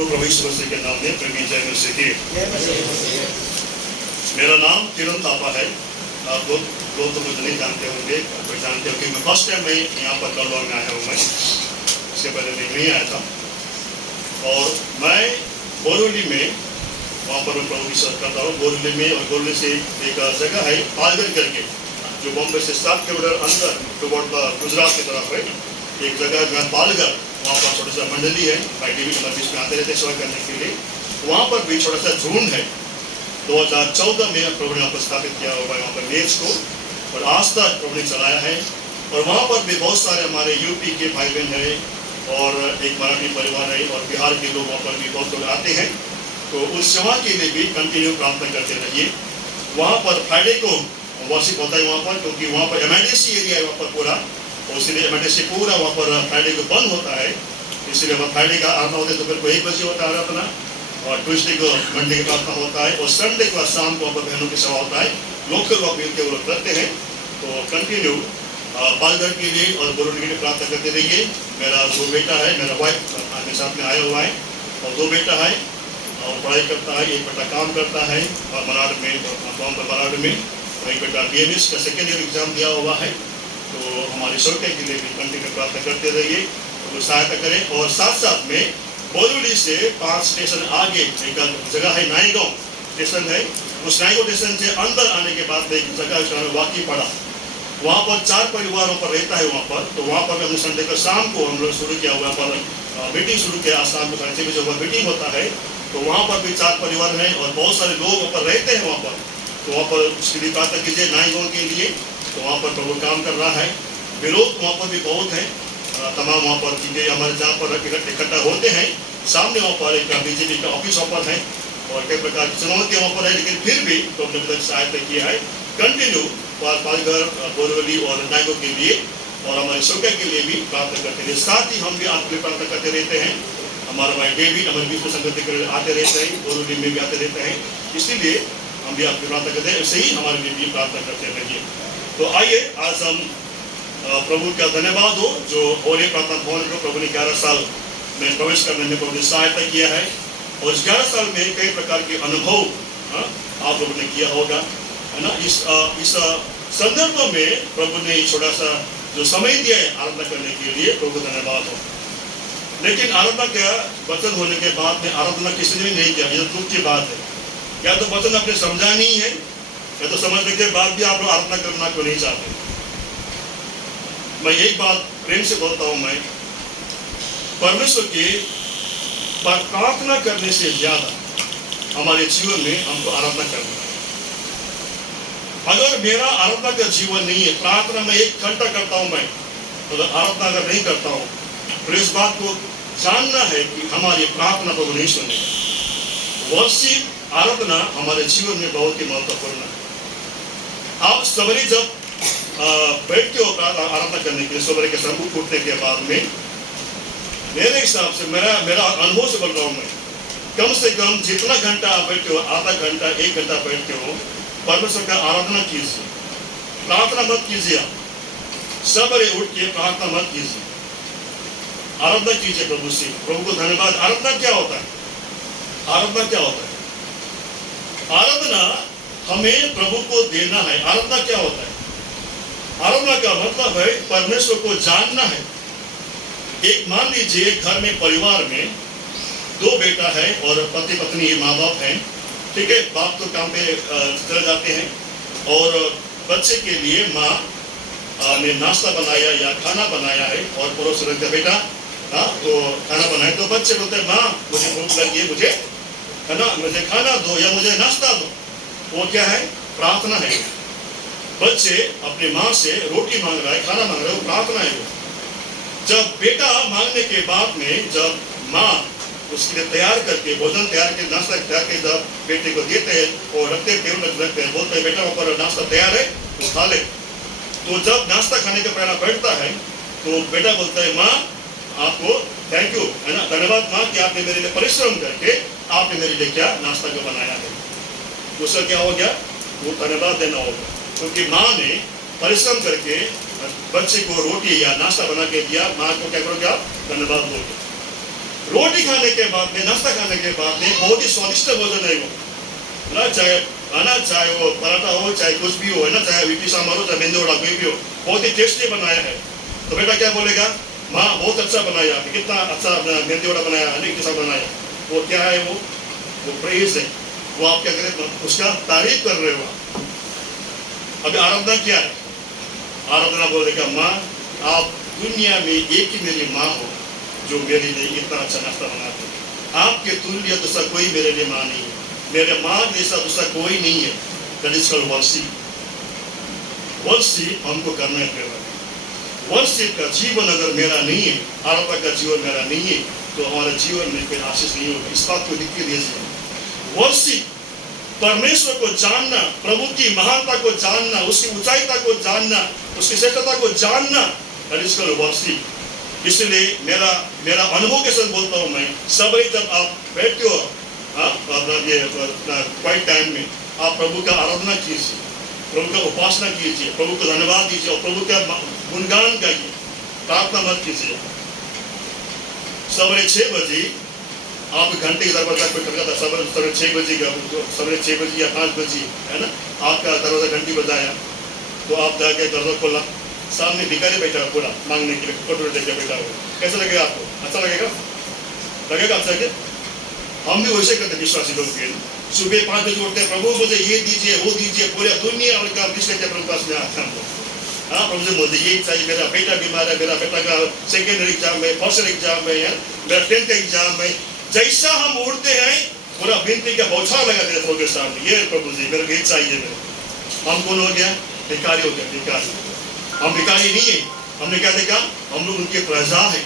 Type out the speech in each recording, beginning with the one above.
को प्रभु यीशु मसीह के नाम में प्रेमी जय मसीह की। मेरा नाम किरण थापा है। आप लोग तो मुझे नहीं जानते होंगे, आप जानते हो कि मैं फर्स्ट टाइम मैं यहाँ पर कलवा में आया हूँ। मैं इसके पहले नहीं आया था। और मैं बोरीवली में वहाँ पर प्रभु की सेवा करता हूँ। बोरीवली में, और बोरीवली से एक जगह है पालगढ़ करके, जो बॉम्बे से 7 किलोमीटर अंदर टुवर्ड गुजरात की तरफ है। एक जगह है पालगढ़, वहाँ पर छोटा सा मंडली है, भाई टीवी नंबर 20 में आते रहते सेवा करने के लिए। वहाँ पर भी छोटा सा झुंड है। 2014 में प्रभु ने यहाँ पर स्थापित किया हुआ है, वहाँ पर मेज को, और आज तक प्रभु ने चलाया है। और वहाँ पर भी बहुत सारे हमारे यूपी के भाई बहन है, और एक मराठी परिवार है, और बिहार के लोग वहाँ पर भी बहुत लोग आते हैं। तो उस सेवा के लिए भी कंटिन्यू प्रार्थना करते रहिए। वहाँ पर फ्राइडे को वर्शिप होता है वहाँ पर, क्योंकि वहाँ पर एमआईडीसी एरिया है वहाँ पर पूरा, और इसलिए एमआईडीसी पूरा वहाँ पर फ्राइडे को बंद होता है। इसलिए वहाँ फ्राइडे का आराधना होता है तो फिर को 1 बजे होता है आराधना, और ट्यूसडे को मंडे का प्रार्थना होता है, और संडे को शाम को वहाँ पर बहनों की सेवा होता है। लोकल वहाँ मिलकर वो लोग करते हैं। तो कंटिन्यू पालगढ़ के लिए और बोरीवली के लिए प्रार्थना करते रहिए। मेरा 2 बेटा है, मेरा वाइफ मेरे साथ में आया हुआ है, और 2 बेटा है, और पढ़ाई करता है। एक बेटा काम करता है और मलाड में, मलाड में, और एक बेटा DMS का सेकेंड ईयर एग्जाम दिया हुआ है। तो हमारे सेवक के लिए भी कंटिन्यू प्रार्थना करते रहिए, तो सहायता करें। और साथ साथ में बोरीवली से 5 स्टेशन आगे एक जगह है, नाईगांव स्टेशन है। उस नाईगांव स्टेशन से अंदर आने के बाद एक जगह वाकी पड़ा, वहाँ पर 4 परिवारों पर रहता है वहाँ पर। तो वहाँ पर हमने संडे को शाम को हम लोग शुरू किया हुआ पर मीटिंग शुरू किया। आज शाम को 6:30 बजे वहाँ मीटिंग होता है। तो वहाँ पर भी 4 परिवार हैं, और बहुत सारे लोग वहाँ पर रहते हैं वहाँ पर। तो वहाँ पर उसके लिए प्रार्थना कीजिए नाईगांव के लिए। तो वहाँ पर प्रभु काम कर रहा है। विरोध वहाँ पर भी बहुत है, तमाम वहाँ पर चीजें हमारे जहाँ पर इकट्ठा होते हैं। सामने वहाँ पर एक बीजेपी का ऑफिस वहाँ पर है, और कई प्रकार की चुनौतियाँ वहाँ पर है, लेकिन फिर भी प्रभु ने सहायता किया है। कंटिन्यू पालगढ़, बोरीवली और नाईगांव के लिए और हमारे सेवक के लिए भी प्रार्थना करते हैं। साथ ही हम भी आपके लिए प्रार्थना करते रहते हैं। हमारा भाई डेविड हमारे बीच में संगति के लिए आते रहते हैं, बोरीवली में भी आते रहते हैं, इसीलिए हम भी आपकी प्रार्थना करते हैं। ऐसे ही हमारे लिए भी प्रार्थना करते रहिए। तो आइए आज हम प्रभु का धन्यवाद हो, जो होली प्रार्थना भवन को प्रभु ने 11 साल में प्रवेश करने में प्रभु ने सहायता किया है। और इस 11 साल में कई प्रकार के अनुभव आप लोगों ने किया होगा, है ना। इस संदर्भ में प्रभु ने छोटा सा जो समय दिया है आराधना करने के लिए, प्रभु धन्यवाद हो। लेकिन आराधना का वचन होने के बाद में आराधना किसी ने भी नहीं किया, यह दुख की बात है। या तो वचन आपने समझा नहीं है, या तो समझने के बाद भी आप लोग आराधना करना क्यों नहीं चाहते। मैं एक बात प्रेम से बोलता हूं, मैं परमेश्वर की प्रार्थना करने से ज्यादा हमारे जीवन में हमको आराधना करना है। अगर मेरा आराधना का जीवन नहीं है, प्रार्थना में 1 घंटा करता हूं मैं, तो आराधना अगर नहीं करता हूं, तो इस बात को जानना है कि हमारी प्रार्थना को नहीं सुनेगा। वर्शिप आराधना हमारे जीवन में बहुत ही महत्वपूर्ण है। आप सवेरे जब बैठते हो आराधना करने के लिए, सवेरे के समय उठने के बाद में, मेरे हिसाब से मेरा अनुभव से बोल रहा हूँ मैं, कम से कम जितना घंटा आप बैठते हो, आधा घंटा 1 घंटा बैठते हो, परमेश्वर का आराधना कीजिए। प्रार्थना मत कीजिए, आप सवेरे उठ के प्रार्थना मत कीजिए, आराधना कीजिए प्रभु से, प्रभु को धन्यवाद। आराधना क्या होता है? आराधना क्या होता है? आराधना हमें प्रभु को देना है। आराधना क्या होता है? आराधना का मतलब है परमेश्वर को जानना है। एक मान लीजिए घर में, परिवार में 2 बेटा है और पति पत्नी माँ बाप हैं, ठीक है। बाप तो काम पे चले जाते हैं, और बच्चे के लिए माँ ने नाश्ता बनाया या खाना बनाया है, और पड़ोस रखते बेटा तो खाना बनाए, तो बच्चे बोलते हैं माँ मुझे भूख लगी है, मुझे है ना, मुझे खाना दो या मुझे नाश्ता दो। वो क्या है? प्रार्थना है। बच्चे अपने माँ से रोटी मांग रहा है, खाना मांग रहा है, वो प्रार्थना है। जब बेटा मांगने के बाद में जब माँ उसके लिए तैयार करके भोजन तैयार के नाश्ता तैयार के जब बेटे को देते हैं और रखते टेबल पर रखते हैं, बोलते हैं बेटा ऊपर नाश्ता तैयार है तो खा ले। तो जब नाश्ता खाने का पहला बैठता है तो बेटा बोलता है माँ आपको थैंक यू, है ना, धन्यवाद माँ कि आपने मेरे लिए परिश्रम करके आपने मेरे लिए क्या नाश्ता को बनाया है। उसका क्या हो गया? वो धन्यवाद देना होगा, क्योंकि माँ ने परिश्रम करके बच्चे को रोटी या नाश्ता बना के दिया। माँ को क्या करोगे आप? धन्यवाद दोगे। रोटी खाने के बाद में, नाश्ता खाने के बाद में बहुत ही स्वादिष्ट भोजन है वो ना, चाहे खाना, चाहे वो पराठा हो, चाहे कुछ भी हो, है ना, चाहे इडली सांभर हो, चाहे मेंदू वड़ा कोई भी हो, बहुत ही टेस्टी बनाया है। तो बेटा क्या बोलेगा, माँ बहुत अच्छा बनाया, कितना अच्छा मेंदू वड़ा बनाया है, नहीं कैसा बनाया। वो क्या है, वो प्रेज है, वो आप क्या करें, उसका तारीफ कर रहे हो। अभी आराधना क्या है, आराधना बोलेगा, माँ आप दुनिया में एक ही मेरी माँ हो जो मेरे लिए इतना अच्छा नाश्ता बनाते हैं। आपके तुल्य दूसरा कोई मेरे लिए माँ नहीं है, मेरे माँ जैसा दूसरा कोई नहीं है। That is called worship. Worship हमको करना है। वर्शिप का जीवन अगर मेरा नहीं है, आराधना का जीवन मेरा नहीं है, तो हमारे जीवन में कोई आशीष नहीं होगा। इस बात को लिख के दीजिए। वर्शिप परमेश्वर को जानना, प्रभु की महानता को जानना, उसकी ऊंचाईता को जानना, उसकी श्रेष्ठता को जानना, दैट इज कॉल्ड वर्शिप। इसलिए मेरा अनुभव के साथ बोलता हूँ मैं, सबरी जब आप बैठते हो ये क्वाइट टाइम में, आप प्रभु का आराधना कीजिए, प्रभु का उपासना कीजिए, प्रभु को धन्यवाद दीजिए और प्रभु का गुणगान गाइए, प्रार्थना मत कीजिए। सवेरे 6 बजे आप घंटे के दरवाजा कोई खटखटा, सवेरे 6 बजे का, सवेरे 6 बजे या 5 बजे, है ना, आपका दरवाजा घंटी बजाया तो आप जाके दरवाजा खोला, सामने भिखारी बैठा है पूरा मांगने के लिए, कटोरे लेके बैठा हुआ। कैसा लगेगा आपको, अच्छा लगेगा, लगेगा अच्छा क्या? हम भी वैसे करते विश्वासी लोग के, सुबह 5 बजे उठते, प्रभु मुझे ये दीजिए वो दीजिए, पूरे दुनिया और का विश्व के प्रभु पास में आता हूँ। हाँ प्रभु जी मुझे ये चाहिए, मेरा बेटा बीमार है, मेरा बेटा का सेकेंडरी एग्जाम है, फर्स्ट एग्जाम है, मेरा 10th एग्जाम है। जैसा हम उड़ते हैं पूरा विनती का बौछार लगा देते प्रभु के सामने, ये प्रभु जी मेरे को ये चाहिए। मेरे हम कौन हो गया, भिखारी हो गया, भिखारी। हम भिखारी नहीं है, हमने क्या देखा, हम लोग उनके प्रजा है,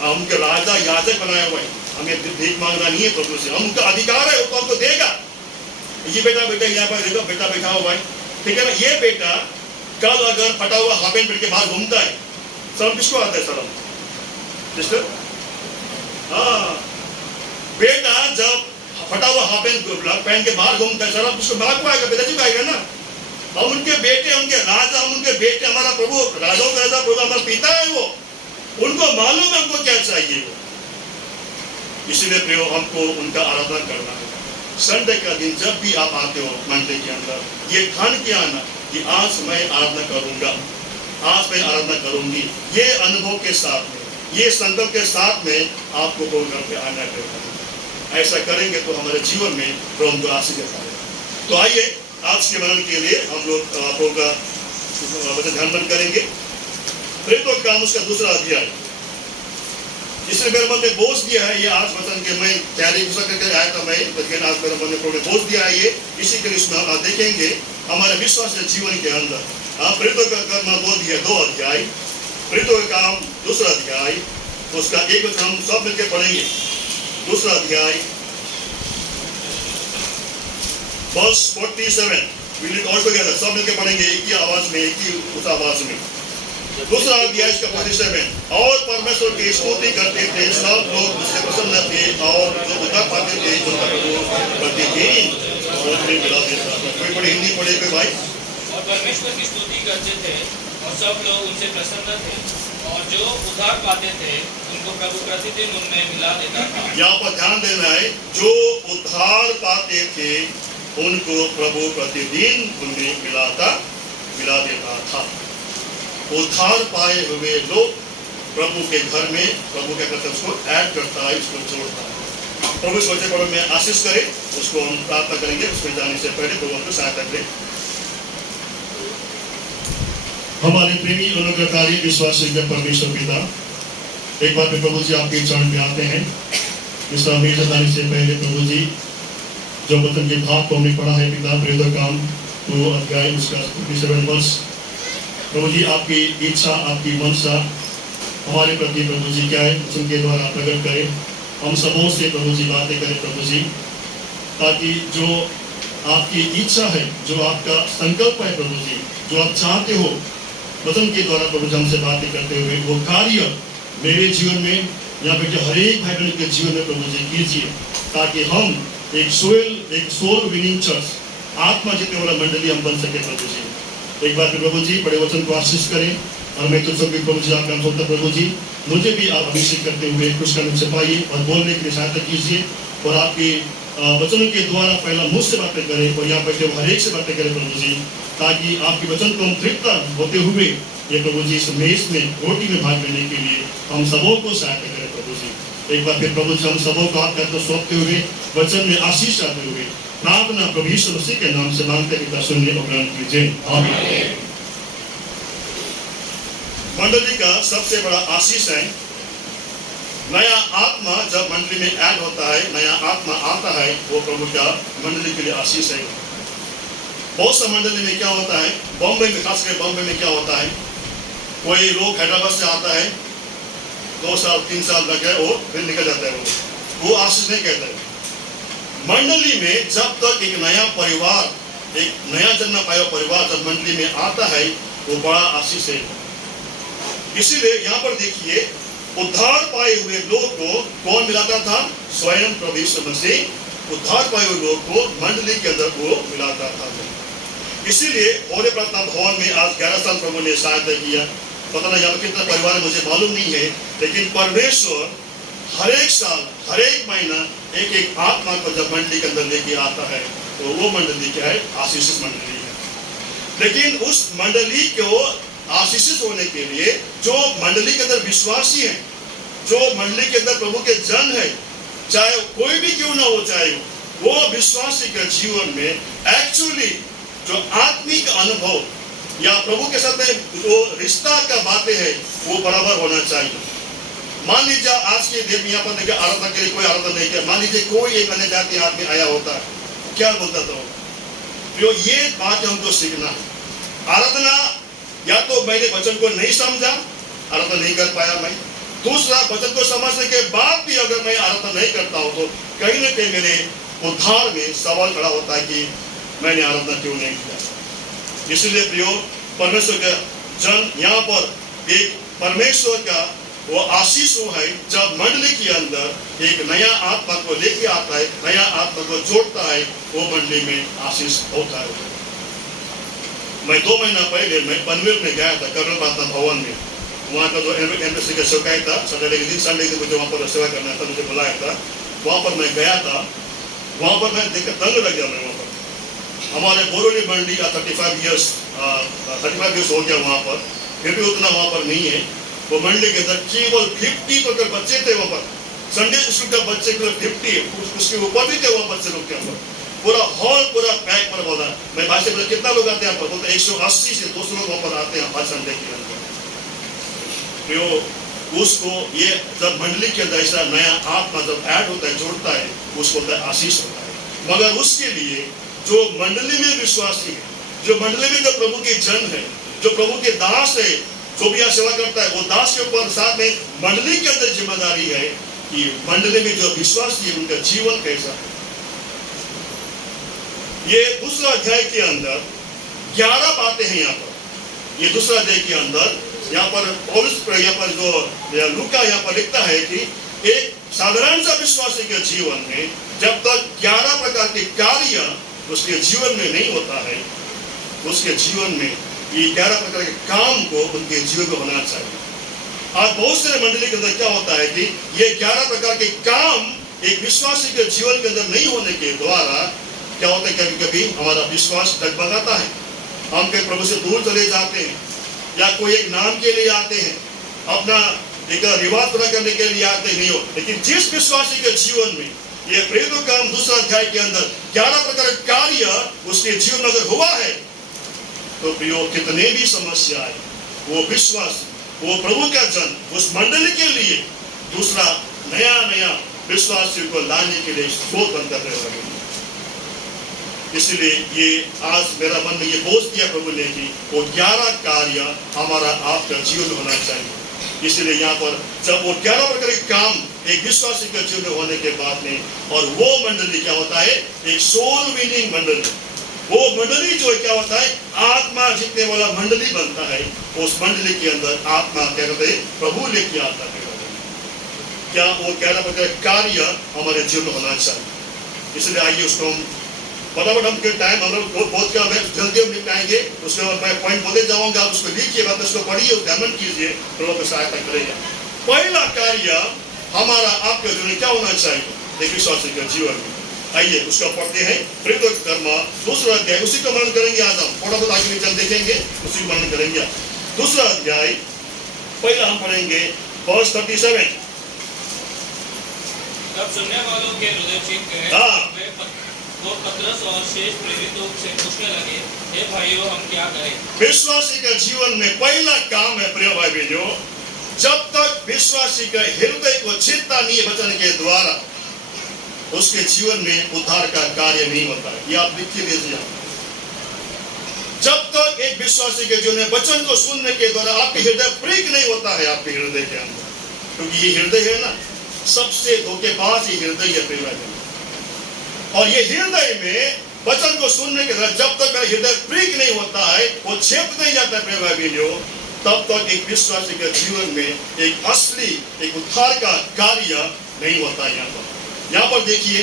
हम उनके राजा याजक बनाया हुआ है। हमें भीख मांगना नहीं है प्रभु से, हम उनका अधिकार है, वो हमको देगा। ये बेटा यहाँ पर देखो, बेटा बैठा हुआ है, ठीक है ना, ये बेटा कल अगर फटा हुआ हाफ पैंट पहन के बाहर घूमता है, शर्म किसको आता है, शर्म सिस्टर? हाँ, बेटा जब फटा हुआ हाफ पैंट पहन के बाहर घूमता है, शर्म किसको, बाप को आएगा, पिताजी को आएगा ना। हम उनके बेटे, उनके राजा, हम उनके बेटे, हमारा प्रभु राजाओं का राजा, प्रभु हमारा पिता है, वो उनको मालूम है हमको क्या चाहिए वो। इसलिए प्रियो हमको उनका आराधना करना है। संडे का दिन जब भी आप आते हो मंदिर के अंदर, ये ठान के आना कि आज मैं आराधना करूंगा, आज मैं आराधना करूंगी, ये अनुभव के साथ में, ये संकल्प के साथ में आपको प्रभु घर पे आना है। ऐसा करेंगे तो हमारे जीवन में प्रभु हमको आशीष देता है। तो आइए आज के मनन के लिए हम लोग प्रभु का ध्यान बंद करेंगे। प्रेरितों के काम उसका 2रा अध्याय, जिसने मेरे मन में बोझ दिया है, ये आज वचन के मैं तैयारी करके आया था मैं, लेकिन आज मेरे मन में प्रभु ने बोझ दिया है ये, इसी के लिए इसमें देखेंगे हमारे विश्वास के जीवन के अंदर। प्रेरितों का कर्म 2 अध्याय, प्रेरितों का काम 2रा अध्याय, उसका एक वचन हम सब मिलकर पढ़ेंगे। 2रा अध्याय verse 47, we read all together, सब मिलकर पढ़ेंगे एक ही आवाज में, एक ही उस आवाज में। 2रा अध्याय इसका 47, और परमेश्वर की स्तुति करते थे सब लोग, उससे प्रसन्न थे, और जो उद्धार पाते थे उनका प्रभु प्रतिदिन मिला देता था। कोई बड़ी हिंदी पढ़े कोई भाई। और परमेश्वर की स्तुति करते थे और सब लोग उनसे प्रसन्न थे, और जो उद्धार पाते थे उनको प्रभु प्रतिदिन उनमें मिला देता था। यहाँ पर ध्यान देना है, जो उद्धार पाते थे उनको प्रभु प्रतिदिन उन्हें मिला देता था। उद्धार पाए हुए लोग प्रभु के घर में, प्रभु क्या करता है, उसको ऐड करता है, उसको जोड़ता है। प्रभु इस वचन पर हमें आशीष करे, उसको हम प्रार्थना करेंगे। उसमें जाने से पहले प्रभु हमको सहायता करें। हमारे प्रेमी अनुग्रहकारी विश्वासी परमेश्वर पिता, एक बार फिर प्रभु जी आपके चरण में आते हैं। इस हमें जाने से पहले प्रभु जी जो वचन के भाग को हमने पढ़ा है पिता, प्रेरितों का काम 2 अध्याय उसका 47 वर्ष, प्रभु जी आपकी इच्छा, आपकी मनसा हमारे प्रति प्रभु जी क्या है, वचन के द्वारा प्रकट करें। हम सबों से प्रभु जी बातें करें प्रभु जी, ताकि जो आपकी इच्छा है, जो आपका संकल्प है प्रभु जी, जो आप चाहते हो वचन के द्वारा प्रभु जी हमसे बातें करते हुए, वो कार्य मेरे जीवन में, यहाँ पे जो हर एक भाई बहन के जीवन में प्रभु जी कीजिए, ताकि हम एक सोल विनिंग चर्च, आत्मा जीतने वाला मंडली हम बन सके प्रभु जी। एक बार फिर प्रभु जी बड़े वचन को आशीष करें, और मैं तुझ सबके प्रभु जी आपका नाम सोचता प्रभु जी, मुझे भी आप अभिषेक करते हुए कुछ करने से पाइए और बोलने के लिए सहायता कीजिए और आपके वचनों के द्वारा पहला मुझसे बातें करें और यहाँ बैठे हर एक से बातें करें प्रभु जी, ताकि आपके वचन को हम तृप्त होते हुए ये प्रभु जी इस मेज में रोटी में भाग लेने के लिए हम सबों को सहायता करें प्रभु जी। एक बार फिर प्रभु जी हम सबों को आपके हाथ सौंपते हुए वचन में आशीष आते हुए प्रार्थना प्रभु यीशु मसीह के नाम से मांगते हैं, सुनिए और ग्रहण कीजिए, आमीन। मंडली का सबसे बड़ा आशीष है नया आत्मा जब मंडली में ऐड होता है, नया आत्मा आता है, वो प्रभु का मंडली के लिए आशीष है। बहुत सा मंडली में क्या होता है, बॉम्बे में, खासकर बॉम्बे में क्या होता है, कोई लोग हैदराबाद से आता है, 2 साल 3 साल लग गए और फिर निकल जाता है, वो आशीष नहीं कहता है। मंडली में जब तक एक नया परिवार, एक नया जन्म पाया परिवार जब मंडली में आता है, वो बड़ा आशीष है। इसीलिए यहाँ पर देखिए, उद्धार पाए हुए लोग को कौन मिलाता था? स्वयं प्रभु यीशु मसीह उद्धार पाए हुए लोग को मंडली के अंदर वो मिलाता था। इसीलिए और प्रार्थना भवन में आज 11 साल प्रभु ने सहायता किया। पता नहीं यहाँ कितना परिवार मुझे मालूम नहीं है, लेकिन परमेश्वर हर एक साल, हर एक महीना एक एक आत्मा को जब मंडली के अंदर लेके आता है, तो वो मंडली क्या है? आशीषित मंडली है। लेकिन उस मंडली को आशीषित होने के लिए जो मंडली के अंदर विश्वासी है, जो मंडली के अंदर प्रभु के जन है, चाहे कोई भी क्यों ना हो, चाहे वो विश्वासी के जीवन में एक्चुअली जो आत्मिक अनुभव या प्रभु के साथ जो रिश्ता का बातें है, वो बराबर होना चाहिए। मान लीजिए आज के दिन में यहाँ पर देखिए, आराधना के लिए कोई आराधना नहीं किया, मान लीजिए कोई एक अन्य जाति आदमी आया होता है, क्या बोलता था? तो ये बात हमको सीखना है। आराधना या तो मैंने वचन को नहीं समझा, आराधना नहीं कर पाया मैं, दूसरा वचन को समझने के बाद भी अगर मैं आराधना नहीं करता हूं, तो कहीं ना कहीं मेरे उद्धार में सवाल खड़ा होता है कि मैंने आराधना क्यों नहीं किया। इसलिए प्रियो परमेश्वर का जन, यहाँ पर एक परमेश्वर का वो आशीष वो है जब मंडली के अंदर एक नया आत्मा को लेके आता है, नया आत्मा को जोड़ता है, वो मंडली में आशीष होता है। मैं 2 महीना पहले मैं पनवेल में गया था, कर्नल प्रार्थना भवन में। वहाँ का जो एम्बेसी का सेवकाई था, सैटरडे के दिन मुझे वहाँ पर सेवा करना था, मुझे बुलाया था। वहाँ पर मैं गया था, वहाँ पर मैं देखकर दंग लग गया। मैं वहाँ पर हमारे बोरोली मंडी का 35 ईयर्स हो गया वहाँ पर, फिर भी उतना वहाँ पर नहीं है। वो मंडी के अंदर केवल 50 बच्चे थे वहाँ पर, संडे स्कूल का बच्चे केवल 50, उसके ऊपर भी थे वहाँ बच्चे लोग के अंदर। पूरा हॉल पूरा पैक पर बोला। मैं भाई से बोला कितना लोग आते हैं यहाँ पर? बोलते 180 से 200 लोग वहाँ पर आते हैं हर संडे के अंदर। तो उसको ये जब मंडली के अंदर ऐसा नया आत्मा जब ऐड होता है, जोड़ता है, उसको आशीष होता है। मगर उसके लिए जो मंडली में विश्वासी है, जो मंडली में जो प्रभु के जन है, जो प्रभु के दास है, जो भी यहाँ सेवा करता है, वो दास के ऊपर साथ में मंडली के अंदर जिम्मेदारी है कि मंडली में जो विश्वासी है उनका जीवन कैसा है। ये दूसरा अध्याय के अंदर 11 बातें हैं यहाँ पर। ये दूसरा अध्याय के अंदर यहाँ पर पौलुस यहाँ पर जो लूका यहाँ पर लिखता है कि एक साधारण सा विश्वासी के जीवन में जब तक 11 प्रकार के कार्य उसके जीवन में नहीं होता है, उसके जीवन में ये 11 प्रकार के काम को उनके जीवन में होना चाहिए। आज बहुत सारे मंडली के अंदर क्या होता है कि ये 11 प्रकार के काम एक विश्वासी के जीवन के अंदर नहीं होने के द्वारा क्या होता है, कभी कभी हमारा विश्वास डगमगाता है। हम कहीं प्रभु से दूर चले जाते हैं, या कोई एक नाम के लिए आते हैं, अपना एक रिवाज पूरा करने के लिए आते नहीं हो। लेकिन जिस विश्वासी के जीवन में ये प्रेरितों का काम दूसरा अध्याय के अंदर 11 प्रकार के कार्य उसके जीवन में अगर हुआ है, तो प्रियो कितने भी समस्या है, वो विश्वास, वो प्रभु का जन उस मंडली के लिए दूसरा नया विश्वासियों को लाने के लिए स्रोत बनकर रहे। इसलिए ये आज मेरा मन में ये बोझ दिया प्रभु ने कि वो 11 कार्य हमारा आपका जीवन में होना चाहिए। इसलिए यहाँ पर जब वो 11 प्रकार के काम एक विश्वासी के जीवन में होने के बाद में, और वो मंडली क्या होता है, एक सोल विनिंग मंडली। वो मंडली जो क्या होता है, आत्मा जीतने वाला मंडली बनता है। उस मंडली के अंदर आत्मा क्या कहते हैं, प्रभु लेके आता है। क्या वो 11 प्रकार के कार्य हमारे जीवन में होना चाहिए। इसलिए आइए उसको हम फटाफट हम टाइम हम लोग बहुत का जल्दी हम निपटाएंगे, उसके बाद मैं पॉइंट बोलते जाऊंगा, आप उसको लिखिए, बाद उसको पढ़िए, ध्यान कीजिए, प्रभु को सहायता करेगा। पहला कार्य हमारा आपका जो क्या होना चाहिए एक विश्वासी के जीवन में, आइए उसका पढ़ते हैं। प्रेरितों के कर्म दूसरा अध्याय, उसी का वर्णन करेंगे आज हम, थोड़ा बहुत आगे चल देखेंगे, उसी का वर्णन करेंगे। दूसरा अध्याय पहला हम पढ़ेंगे वर्ष 37। तब सुनने वालों के हृदय चीख गए, वे पतरस और शेष प्रेरितों से पूछने लगे, हे भाइयों हम क्या करें? विश्वासी का जीवन में पहला काम है प्रिय भाई बहनों, जब तक विश्वासी का हृदय को चेतना नहीं वचन के द्वारा, उसके जीवन में उद्धार का कार्य नहीं होता है। ये आप लिख लीजिए। जब तक एक विश्वासी के जीवन में वचन को सुनने के द्वारा आपके हृदय प्रीक नहीं होता है आपके हृदय के अंदर, क्योंकि ये हृदय है ना, सबसे धोखेबाज ही हृदय है प्रिय भाई। और ये हृदय में वचन को सुनने के द्वारा जब तक मेरा हृदय प्रीक नहीं होता है, वो छेप नहीं जाता प्रिय भाई, तब तक एक विश्वासी के जीवन में एक असली एक उद्धार का कार्य नहीं होता। यहाँ पर देखिए,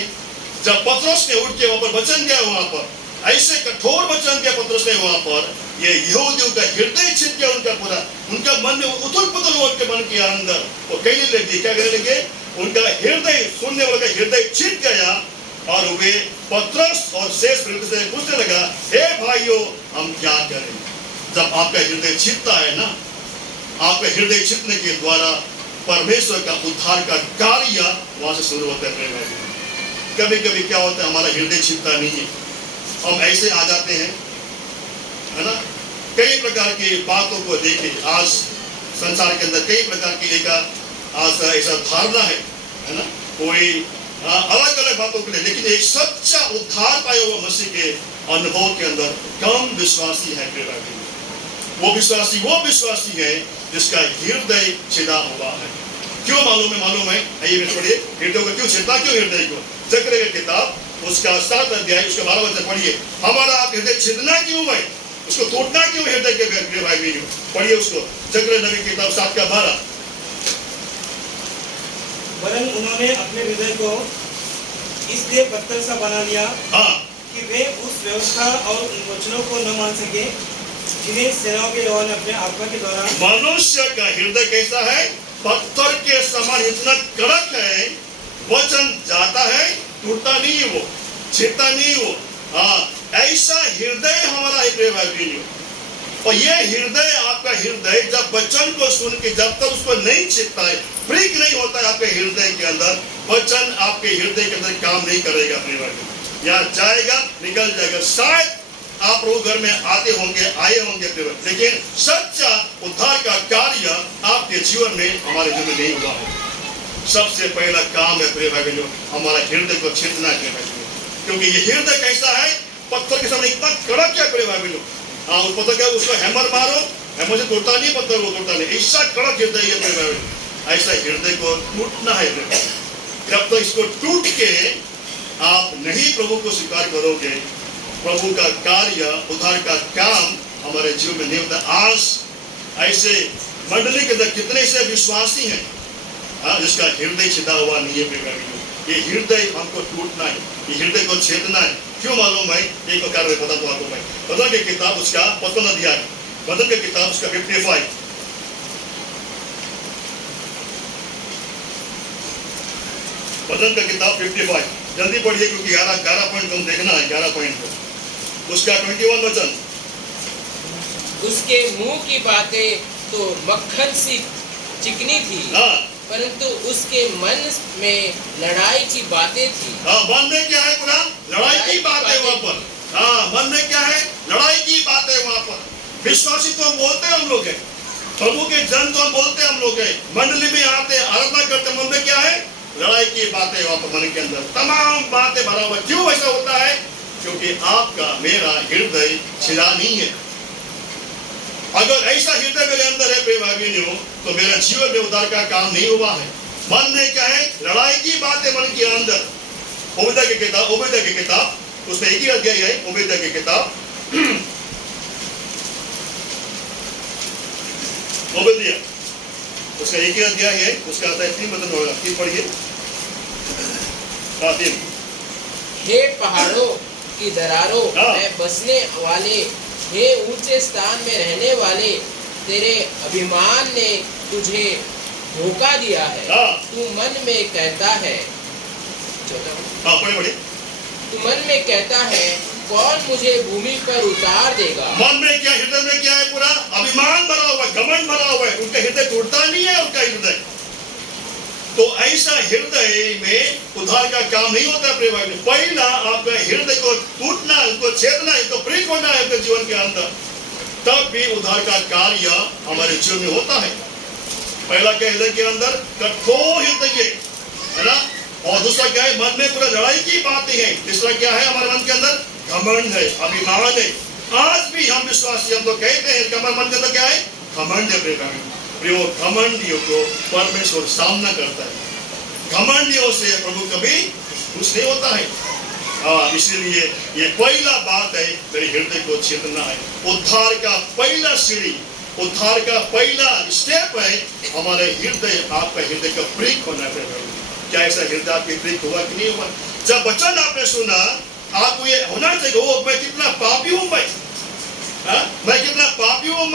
जब पतरस ने उठ के वहां पर वचन गया, वहां पर ऐसे कठोर वचन दिया पतरस ने, वहां पर ये यहूदियों का हृदय छिप गया, उनका पूरा उनका मन में उथल पुथल हो के मन के अंदर वो कहने लगे, क्या कहने लगे, उनका हृदय सुनने वाले का हृदय छिप गया और वे पतरस और शेष प्रेरितों से पूछने लगा, हे भाइयों हम क्या करें? जब आपका हृदय छिपता है ना, आपका हृदय छिपने के द्वारा परमेश्वर का उद्धार का कार्य वहां से शुरू होता है। कभी कभी क्या होता है, हमारा हृदय छिपता नहीं है, हम ऐसे आ जाते हैं, है ना, कई प्रकार की बातों को देखे। आज संसार के अंदर कई प्रकार की एक आज ऐसा धारणा है ना, कोई अलग अलग बातों के लिए, लेकिन एक सच्चा उद्धार पाया हुआ मसीह के अनुभव के अंदर कम विश्वासी है। वो विश्वासी है जिसका हृदय छिदा हुआ है। क्यों मालूम है? आइए पढ़िए, हृदय को क्यों छिदा, क्यों हृदय को? जकरिया की किताब उसका 7 अध्याय उसका 12 वचन पढ़िए। हमारा आप हृदय छिदना क्यों है, उसको तोड़ना क्यों हृदय के भाई बहनों? पढ़िए उसको, जकरिया नबी की किताब 7 का 12। वरन उन्होंने अपने हृदय को इसलिए पत्थर सा बना लिया कि वे उस व्यवस्था और उन वचनों को न मान सके जिन्हें सेनाओं के यहोवा ने अपने आत्मा के द्वारा। मनुष्य का हृदय कैसा है? पत्थर के समान इतना कड़क है, वचन जाता है, टूटता नहीं है, वो छिपता नहीं वो। ऐसा हृदय हमारा है। और ये हृदय, आपका हृदय जब वचन को सुन के जब तक उसको नहीं छिपता है, प्रीक नहीं होता है आपके हृदय के अंदर, वचन आपके हृदय के अंदर काम नहीं करेगा। यहाँ जाएगा, निकल जाएगा। शायद आप प्रभु घर में आए होंगे, लेकिन सच्चा उद्धार का कार्य आपके जीवन में, हमारे जीवन में नहीं हुआ है। सबसे पहला काम है प्रिय भाई बहनों, हमारा हृदय को छेदना है, क्योंकि ये हृदय कैसा है? पत्थर के सामने इतना कड़क क्या प्रिय भाई बहनों? उस पत्थर क्या, उसको हैमर मारो, हैमर से तोड़ता नहीं पत्थर, वो तोड़ता नहीं। ऐसा कड़क हृदय है प्रिय भाई बहनों, ऐसा हृदय को टूटना है। जब तक इसको टूट के आप नहीं प्रभु को स्वीकार करोगे, प्रभु का कार्य, उद्धार का काम हमारे जीवन में नहीं होता। आज ऐसे मंडली के अंदर कितने से विश्वासी हैं जिसका हृदय छिदा हुआ नहीं है। ये हृदय हमको टूटना है, ये हृदय को छेदना है। क्यों मालूम है? एक कार्य बता दो आपको मैं। बदन की किताब उसका 55 अध्याय, बदन की किताब उसका 55, बदन का किताब 55, जल्दी पढ़िए क्योंकि 11 पॉइंट कम देखना है। 11 पॉइंट को उसका 21 वचन। उसके मुंह की बातें तो मक्खन सी चिकनी थी, परंतु उसके मन में लड़ाई की बातें थी। मन में क्या है? पूरा लड़ाई की बातें वहां पर। मन में क्या है? लड़ाई की बातें वहां पर। विश्वासी तो हम बोलते हैं, हम लोग हैं, प्रभु के जन तो हम बोलते हैं, हम लोग हैं, मंडली में आते हैं, आराधना करते, मन में क्या है? लड़ाई की बातें वहां पर, मन के अंदर तमाम बातें भरा हुआ। क्यों ऐसा होता है? क्योंकि आपका मेरा हृदय छिदा नहीं है। अगर ऐसा हृदय मेरे अंदर है प्रिय भाइयों, तो मेरा जीवन में उद्धार का काम नहीं हुआ है। मन में क्या है? लड़ाई की बातें मन के अंदर। ओबेद्याह की किताब उसमें एक ही अध्याय है, ओबेद्याह की किताब ओबेद्याह उसका एक ही अध्याय है, उसका आता है 3 वचन होगा। 3 पढ़िए। 3। हे पहाड़ों की दरारों हाँ। में बसने वाले, हे ऊंचे स्थान में रहने वाले, तेरे अभिमान ने तुझे धोखा दिया है। हाँ। तू मन में कहता है, हाँ पढ़े पढ़े। तू मन में कहता है, कौन मुझे भूमि पर उतार देगा। मन में क्या, हृदय में क्या है? पूरा अभिमान भरा हुआ है, घमंड भरा हुआ है, उनका हृदय टूटता नहीं है उनका हृदय। तो ऐसा हृदय में उद्धार का काम नहीं होता है। प्रेम भाई, पहला आपका हृदय को टूटना, उसको छेदना, इसको ब्रेक होना है अपने जीवन के अंदर, तब भी उद्धार का कार्य हमारे जीवन में होता है। पहला क्या, हृदय के अंदर कठोर हृदय है ना, और दूसरा क्या है, मन में पूरा लड़ाई की बातें हैं। तीसरा क्या है, हमारे मन के अंदर घमंड है, अभिमान है। आज भी हम विश्वासी, हम तो कहते हैं कि हमारे मन के अंदर क्या है, घमंड है। प्रियो, घमंडियों को परमेश्वर सामना करता है। घमंडियों से प्रभु कभी खुश नहीं होता है। इसीलिए ये पहला बात है, मेरे हृदय को छेदना है। उद्धार का पहला सीढ़ी, उद्धार का पहला स्टेप है हमारे हृदय, आपका हृदय का ब्रेक होना है। क्या ऐसा हृदय आपके ब्रेक हुआ कि नहीं हुआ? जब वचन आपने सुना, आपको ये होना चाहिए, ओ मैं कितना पापी हूं, मैं कितना पापी हूं।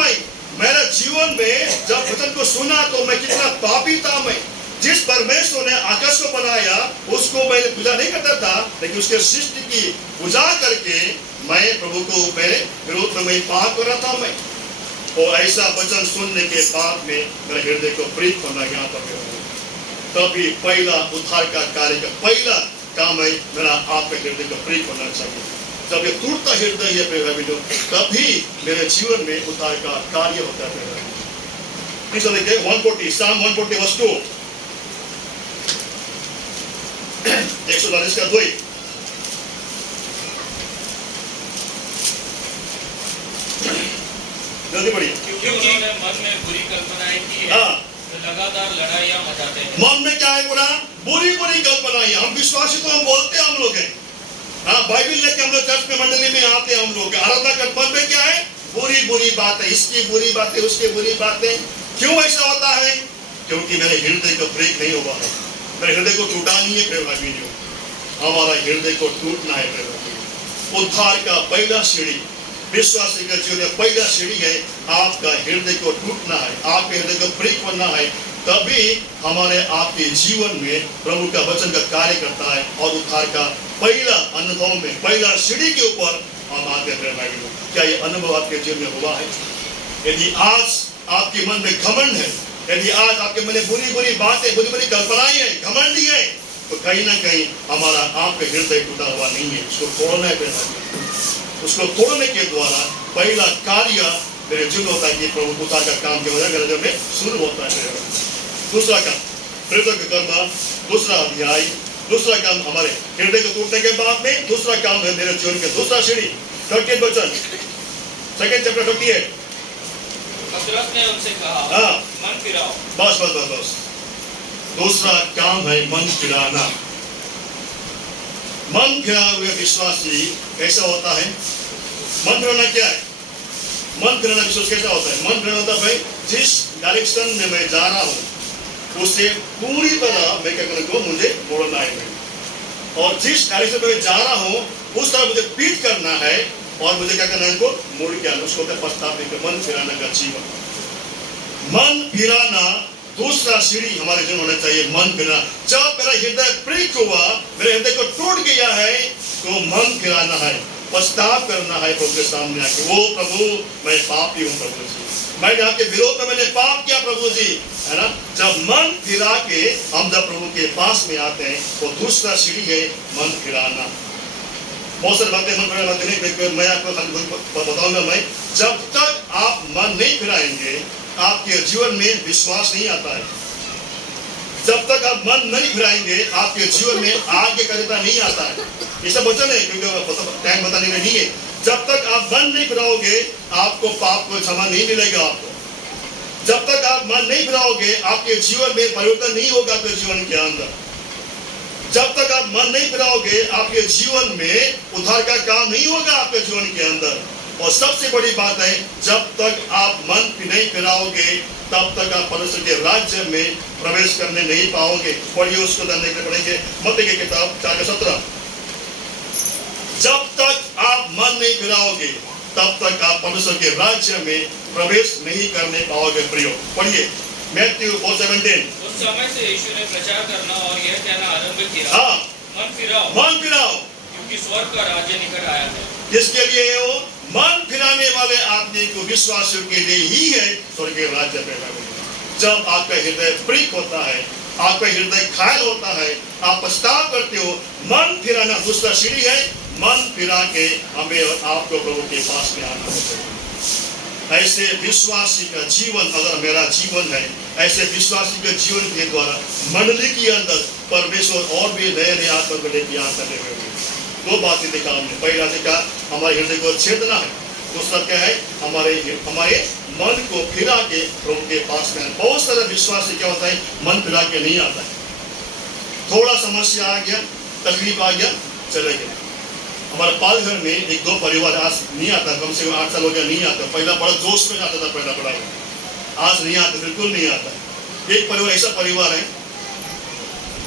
मेरा जीवन में जब वचन को सुना तो मैं कितना पापी था। मैं जिस परमेश्वर ने आकाश को बनाया उसको मैंने पूजा नहीं करता था, लेकिन उसके सृष्टि की पूजा करके मैं प्रभु को मेरे विरोध में मैं पाप कर रहा था। मैं और ऐसा वचन सुनने के बाद में मेरे हृदय को प्रीत होना यहाँ पर तभी पहला उद्धार का कार्य का पहला काम है, मेरा आपके हृदय को प्रीत होना चाहिए। जब ये टूटता हृदय है प्रिय भाई, तभी मेरे जीवन में उद्धार का कार्य होता है। तीसरा देखिए 140, Psalm 140 verse 2, 140 का 2। जल्दी पढ़िए। क्योंकि उन्होंने मन में बुरी कल्पनाएं की है, तो लगातार लड़ाइयां मचाते हैं। मन में क्या है? पूरा बुरी बुरी कल्पनाएं। हम विश्वासी तो हम बोलते हम लोग हैं, हाँ बाइबल लेके हम लोग चर्च में मंडली में आते हैं, हम लोग आराधना कर, मन में क्या है? बुरी बुरी बातें, इसकी बुरी बातें, उसकी बुरी बातें। क्यों ऐसा होता है? क्योंकि मेरे हृदय को ब्रेक नहीं हुआ है, मेरे हृदय को टूटा नहीं है। प्रेम भाई, हमारा हृदय को टूटना है। प्रेम भाई, उद्धार का पहला सीढ़ी, विश्वासी के जीवन में पहला सीढ़ी है आपका हृदय को टूटना है, आपके हृदय को ब्रेक करना है। तभी हमारे आपके जीवन में प्रभु का वचन का कार्य करता है और उद्धार का पहला अनुभव में, पहला सीढ़ी के ऊपर हम आते हैं। क्या ये अनुभव आपके जीवन में हुआ है? यदि आज आपके मन में घमंड है, यदि आज आपके मन में बुरी बुरी बातें, बुरी बुरी कल्पनाएं हैं, घमंडी है, तो कहीं ना कहीं हमारा आपके हृदय टूटा हुआ नहीं है। उसको तोड़ना है। उसको तोड़ने के द्वारा पहला कार्य मेरे जीवन होता है कि प्रभु उद्धार का काम के वजह मेरे में शुरू होता है। दूसरा काम, प्रेरितों के कर्म दूसरा अध्याय, दूसरा काम हमारे हृदय को टूटने के बाद में दूसरा काम है मेरे जीवन के दूसरा सीढ़ी, 38 वचन, 2nd chapter 38। पतरस ने उनसे कहा, हाँ, मन फिराओ। बस बस बस बस। दूसरा काम है मन फिराना। मन फिरा हुए विश्वासी कैसा होता है? मन फिराना क्या है? मन फिराना विश्वास कैसा होता है? मन फिराना होता है भाई, जिस डायरेक्शन में मैं जा रहा हूँ उससे पूरी तरह मैं क्या करने को मुझे मोड़ना है, और जिस डायरेक्शन में मैं जा रहा हूँ उस तरह मुझे पीठ करना है और मुझे क्या करना है, इनको मोड़ के आना। उसको पश्चाताप नहीं, मन फिराना का जीवन। मन फिराना दूसरा सीढ़ी हमारे जीवन होना चाहिए। मन फिराना, जब मेरा हृदय प्रीक हुआ, मेरे हृदय को टूट गया है, तो मन फिराना है, पश्चाताप करना है प्रभु के सामने आके, वो प्रभु मैं पापी हूँ प्रभु जी, मैंने आपके विरोध में मैंने पाप किया प्रभु जी, है ना। जब मन फिरा के हम जब प्रभु के पास में आते हैं, वो दूसरा सीढ़ी है मन फिराना। बहुत सारे बातें मन फिराना नहीं, मैं आपको बताऊंगा। मैं जब तक आप मन नहीं फिराएंगे आपके जीवन में विश्वास नहीं आता है। जब तक आप मन नहीं फिराएंगे आपके जीवन में आगे कार्यता नहीं आता है। ये सब वचन है, क्योंकि टाइम बताने में नहीं है। जब तक आप मन नहीं फिराओगे आपको पाप को क्षमा नहीं मिलेगा। आपको जब तक आप मन नहीं फिराओगे आपके जीवन में परिवर्तन नहीं होगा। आपके जीवन के अंदर जब तक आप मन नहीं फिराओगे आपके जीवन में उद्धार का काम नहीं होगा आपके जीवन के अंदर। और सबसे बड़ी बात है, जब तक आप मन नहीं फिराओगे तब तक आप परमेश्वर के राज्य में प्रवेश करने नहीं पाओगे। पढ़िए उसको जानने के लिए पढ़ेंगे मत्ती की किताब 4:17। जब तक नहीं फिराओगे तब तक आप परमेश्वर के राज्य में प्रवेश नहीं करने पाओगे प्रियो। पढ़िए मैथ्यू 4:17। उस समय से यीशु ने प्रचार करना और यह कहना आरंभ किया, हाँ, मन फिराओ, मन फिराओ, क्योंकि स्वर्ग का राज्य निकट आया है। जिसके लिए वो मन फिराने वाले आदमी को विश्वासियों के लिए ही है स्वर्ग के राज्य में। जब आपका हृदय प्रीक होता है, आपका हृदय घायल होता है, आप पछताव करते हो, मन फिराना दूसरा सीढ़ी है। मन फिरा के हमें और आपको प्रभु के पास में आना होगा। ऐसे विश्वासी का जीवन अगर मेरा जीवन है, ऐसे विश्वासी के जीवन के द्वारा मंडली के अंदर परमेश्वर और भी नए नए आत्मा को लेकर आ सकते हैं। दो बातें देखा हमने। पहला देखा हमारे हृदय को छेदना है, दूसरा क्या है हमारे मन को फिरा के प्रभु के पास में। बहुत सारे विश्वासी क्या होता है, मन फिरा के नहीं आता है, थोड़ा समस्या आ गया, तकलीफ आ गया, चले गए। हमारे पाल घर में एक दो परिवार आज नहीं आता, कम से कम 8 साल हो गया नहीं आता। पहला बड़ा जोश में आता था, पहला बड़ा, आज नहीं आता, बिल्कुल नहीं आता। एक परिवार ऐसा परिवार है,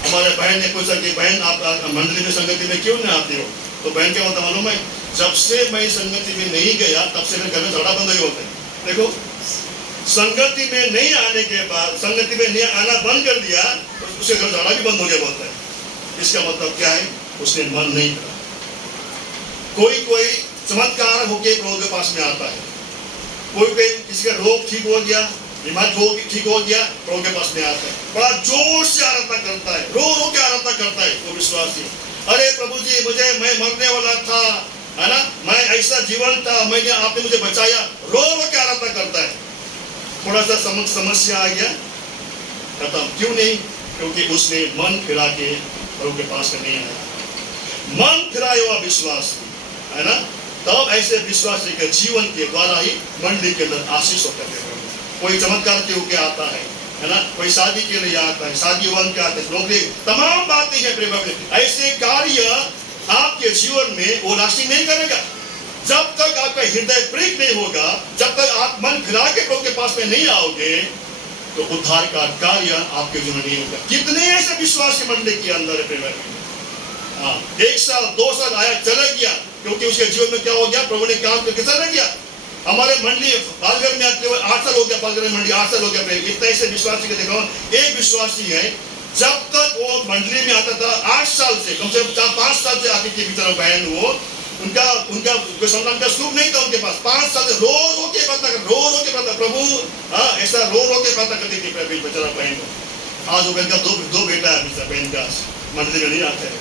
हमारे बहन ने पूछा कि बहन आप मंडली में संगति में क्यों नहीं आते हो? तो बहन क्या होता मालूम है, जब से मैं संगति में नहीं गया तब से मेरे घर में झगड़ा बंद हो गया। देखो, संगति में नहीं आने के बाद, संगति में नहीं आना बंद कर दिया तो उसके घर झगड़ा भी बंद हो गया बोलता है। इसका मतलब क्या है, उसने मन नहीं करा। कोई चमत्कार होके प्रभु के पास में आता है, कोई किसी का रोग ठीक हो गया, बीमारी ठीक हो गया, प्रभु के पास में आता है, बड़ा जोर से आराधना करता है, रो रो के आराधना करता है वो विश्वासी। अरे प्रभु जी, मैं मरने वाला था, है ना, मैं ऐसा जीवन था, आपने मुझे बचाया, रो रो के आराधना करता है। थोड़ा सा समस्या आ गया, खत्म। क्यों नहीं? क्योंकि उसने मन फिरा के प्रभु के पास में नहीं आया। मन फिराया हुआ विश्वास, है ना, तब ऐसे विश्वासी के जीवन के द्वारा ही मंडली के अंदर आशीष होकर के कोई चमत्कार के होके आता है ना, कोई शादी के लिए आता है, शादी वन के आते हैं, नौकरी, तमाम बातें हैं प्रेम। ऐसे कार्य आपके जीवन में वो लास्टिंग नहीं करेगा। जब तक आपका हृदय प्रेम नहीं होगा, जब तक आप मन फिरा के प्रभु के पास में नहीं आओगे, तो उद्धार का कार्य आपके जीवन में नहीं होगा। कितने ऐसे विश्वासी मंडली के अंदर प्रेम, 1 साल 2 साल आया, चला गया, क्योंकि उसके जीवन में क्या हो गया, प्रभु ने काम करके चला गया। हमारे मंडली पालघर में आते हुए 8 साल हो गया, पालघर में मंडली 8 साल हो गया। इतना ऐसे विश्वासी को देखा, एक विश्वासी है, जब तक वो मंडली में आता था 8 साल से, कम से कम 4-5 साल से आती थी बेचारा बहन, वो उनका संतान का सुख नहीं था उनके पास। 5 साल से रो रो के प्रार्थना प्रभु, ऐसा रो रो के प्रार्थना करती थी बेचारा बहन को। आज वो बहन का दो बेटा है, बहन का मंडली में नहीं आते हैं।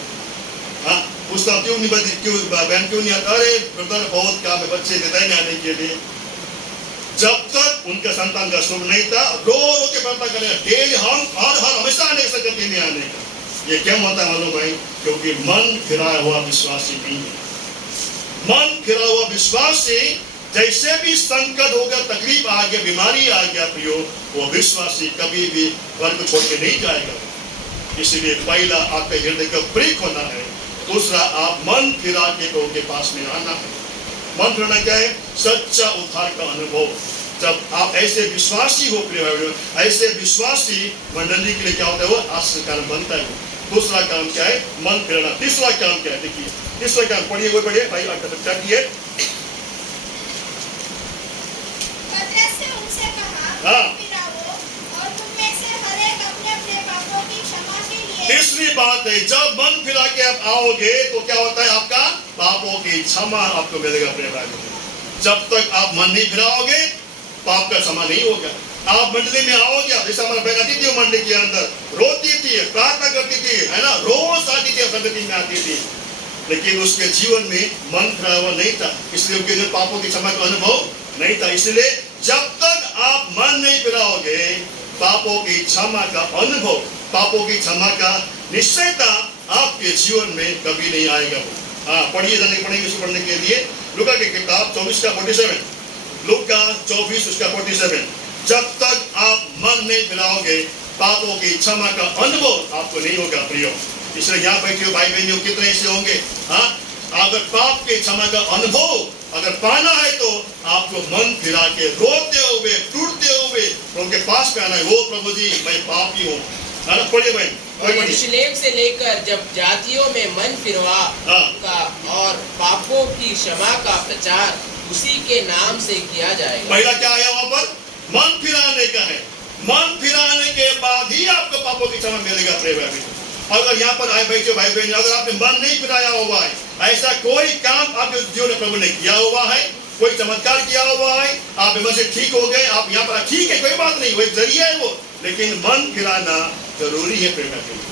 उसका क्यों नहीं बहन क्यों नहीं आता? अरे ब्रदर बहुत काम है, बच्चे देता है आने के लिए। जब तक उनका संतान का सुख नहीं था, रो रो के प्रार्थना करेगा, डेली हम हर हमेशा आने सकते नहीं आने का। ये क्या होता है मालूम भाई? क्योंकि मन फिराया हुआ विश्वासी नहीं है। मन फिरा हुआ विश्वासी जैसे भी संकट होगा, तकलीफ आ गया, बीमारी आ गया प्रियो, वो विश्वासी कभी भी घर को छोड़ के नहीं जाएगा। इसलिए पहला आपके हृदय का प्रेम होना है, दूसरा आप मन फिरा के प्रभु के पास में आना है। मन फिराना क्या है? सच्चा उद्धार का अनुभव। जब आप ऐसे विश्वासी हो प्रिय, ऐसे विश्वासी मंडली के लिए क्या होता है, वो आश्चर्य कारण बनता है। दूसरा काम क्या है? मन फिराना। तीसरा काम क्या है? देखिए तीसरा काम, पढ़िए वो पढ़िए भाई, तीसरी बात है, जब मन फिरा के आप आओगे तो क्या होता है, आपका पापों की क्षमा आपको मिलेगा प्रिय भाई। जब तक आप मन नहीं फिराओगे, पाप का क्षमा नहीं होगा। आप मंडली में आओगे, जैसे हमारा बहन आती थी मंडली के अंदर, रोती थी, प्रार्थना करती थी, है ना, रोज आती थी, संगति में आती थी, लेकिन उसके जीवन में मन फिरा हुआ नहीं था, इसलिए उनके पापों की क्षमा का अनुभव नहीं था। इसलिए जब तक आप मन नहीं फिराओगे, पापों की क्षमा का अनुभव, पापों की क्षमा का निश्चयता आपके जीवन में कभी नहीं आएगा। पढ़िए, पढ़ेंगे इसको पढ़ने के लिए लूका की किताब 24:47, लूका 24:47। जब तक आप मन नहीं फिराओगे, पापों की क्षमा का अनुभव आपको नहीं होगा प्रियो। इसलिए यहाँ बैठे हो भाई बहनियों, कितने ऐसे होंगे, अगर पाप के क्षमा का अनुभव अगर पाना है तो आपको मन फिरा के रोते हुए, टूटते हुए प्रभु के पास में आना है। वो प्रभु जी, मैं पापी हूँ। पढ़िए भाई। यरूशलेम से लेकर जब जातियों में मन फिरवा का और पापों की क्षमा का प्रचार उसी के नाम से किया जाएगा। पहला क्या आया वहां पर? मन फिराने का है। मन फिराने के बाद ही आपको पापों की क्षमा मिलेगा। प्रिय भाई, अगर यहाँ पर आए बैठे भाई बहन, अगर आपने मन नहीं फिराया हुआ है, ऐसा कोई काम आपके जीवन में प्रभु ने किया हुआ है, कोई चमत्कार किया हुआ है, आप बीमार से ठीक हो गए, आप यहाँ पर ठीक है, कोई बात नहीं, वो एक जरिया है वो, लेकिन मन फिराना जरूरी है। प्रेम के लिए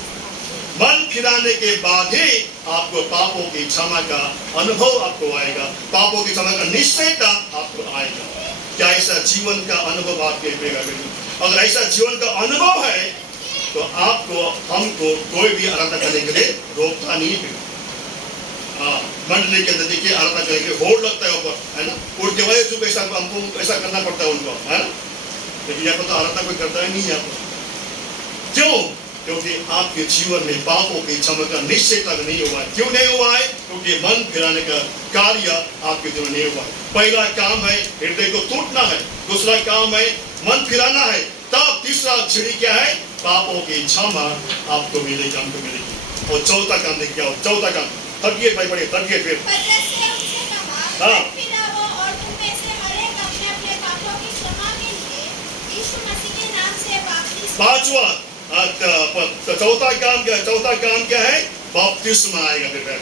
मन फिराने के बाद ही आपको पापों की क्षमा का अनुभव आपको आएगा, पापों की क्षमा का निश्चयता आपको आएगा। क्या ऐसा जीवन का अनुभव आपके प्रेम में? अगर ऐसा जीवन का अनुभव है तो आपको, हमको कोई भी आराधना करने के लिए रोकता नहीं है। मंडली के अंदर देखिए आराधना करने के होड़ लगता है ऊपर, है ना, उठ के वजह से ऐसा हमको ऐसा करना पड़ता है उनको, है ना, लेकिन यहाँ पर तो आराधना कोई करता ही नहीं यहाँ पर। क्यों? क्योंकि आपके जीवन में पापों की क्षमा का निश्चयता नहीं हुआ है। क्यों नहीं हुआ है? क्योंकि मन फिराने का कार्य आपके जीवन नहीं हुआ है। पहला काम है हृदय को टूटना है, दूसरा काम है मन फिराना है, तब तीसरा सीढ़ी क्या है? पापों की क्षमा आपको मिलेगी, हमको मिलेगी। और चौथा काम देखिए, क्या हो? चौथा काम, तबियत भाई पढ़िए, तबियत फिर हाँ पांचवा चौथा काम क्या है? चौथा काम क्या है? बपतिस्मा आएगा। फिर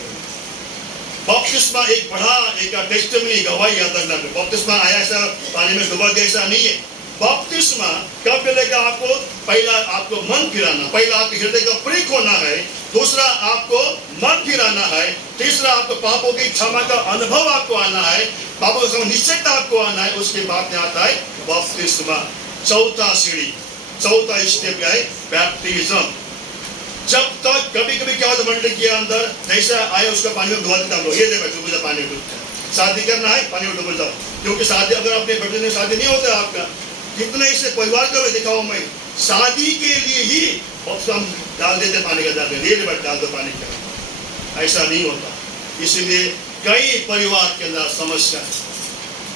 बपतिस्मा एक बड़ा एक टेस्टिमनी गवाही आता है। बपतिस्मा आया ऐसा पानी में डूबा जैसा नहीं है। बपतिस्मा कब मिलेगा आपको? पहला आपको मन फिराना, पहला आपके हृदय का परीख होना है, दूसरा आपको मन फिराना है, तीसरा आपको पापों की क्षमा का अनुभव आपको आना है, पापों का निश्चयता आपको आना है, उसके बाद में आता है बपतिस्मा। चौथा सीढ़ी, चौथा स्टेप क्या है? बैप्टिज्म। जब तक कभी कभी क्या होता है मंडली के अंदर, जैसा आए उसका पानी में डुबा देता हम लोग, ये देखो डूब जाओ, पानी में डूब जाओ, शादी करना है पानी में डूब जाओ, क्योंकि शादी अगर अपने बेटे में शादी नहीं होता आपका, कितने इससे परिवार का मैं दिखाऊं मैं, शादी के लिए ही हम डाल देते पानी का, डाल देते डाल दो पानी का, ऐसा नहीं होता। इसीलिए कई परिवार के अंदर समस्या है।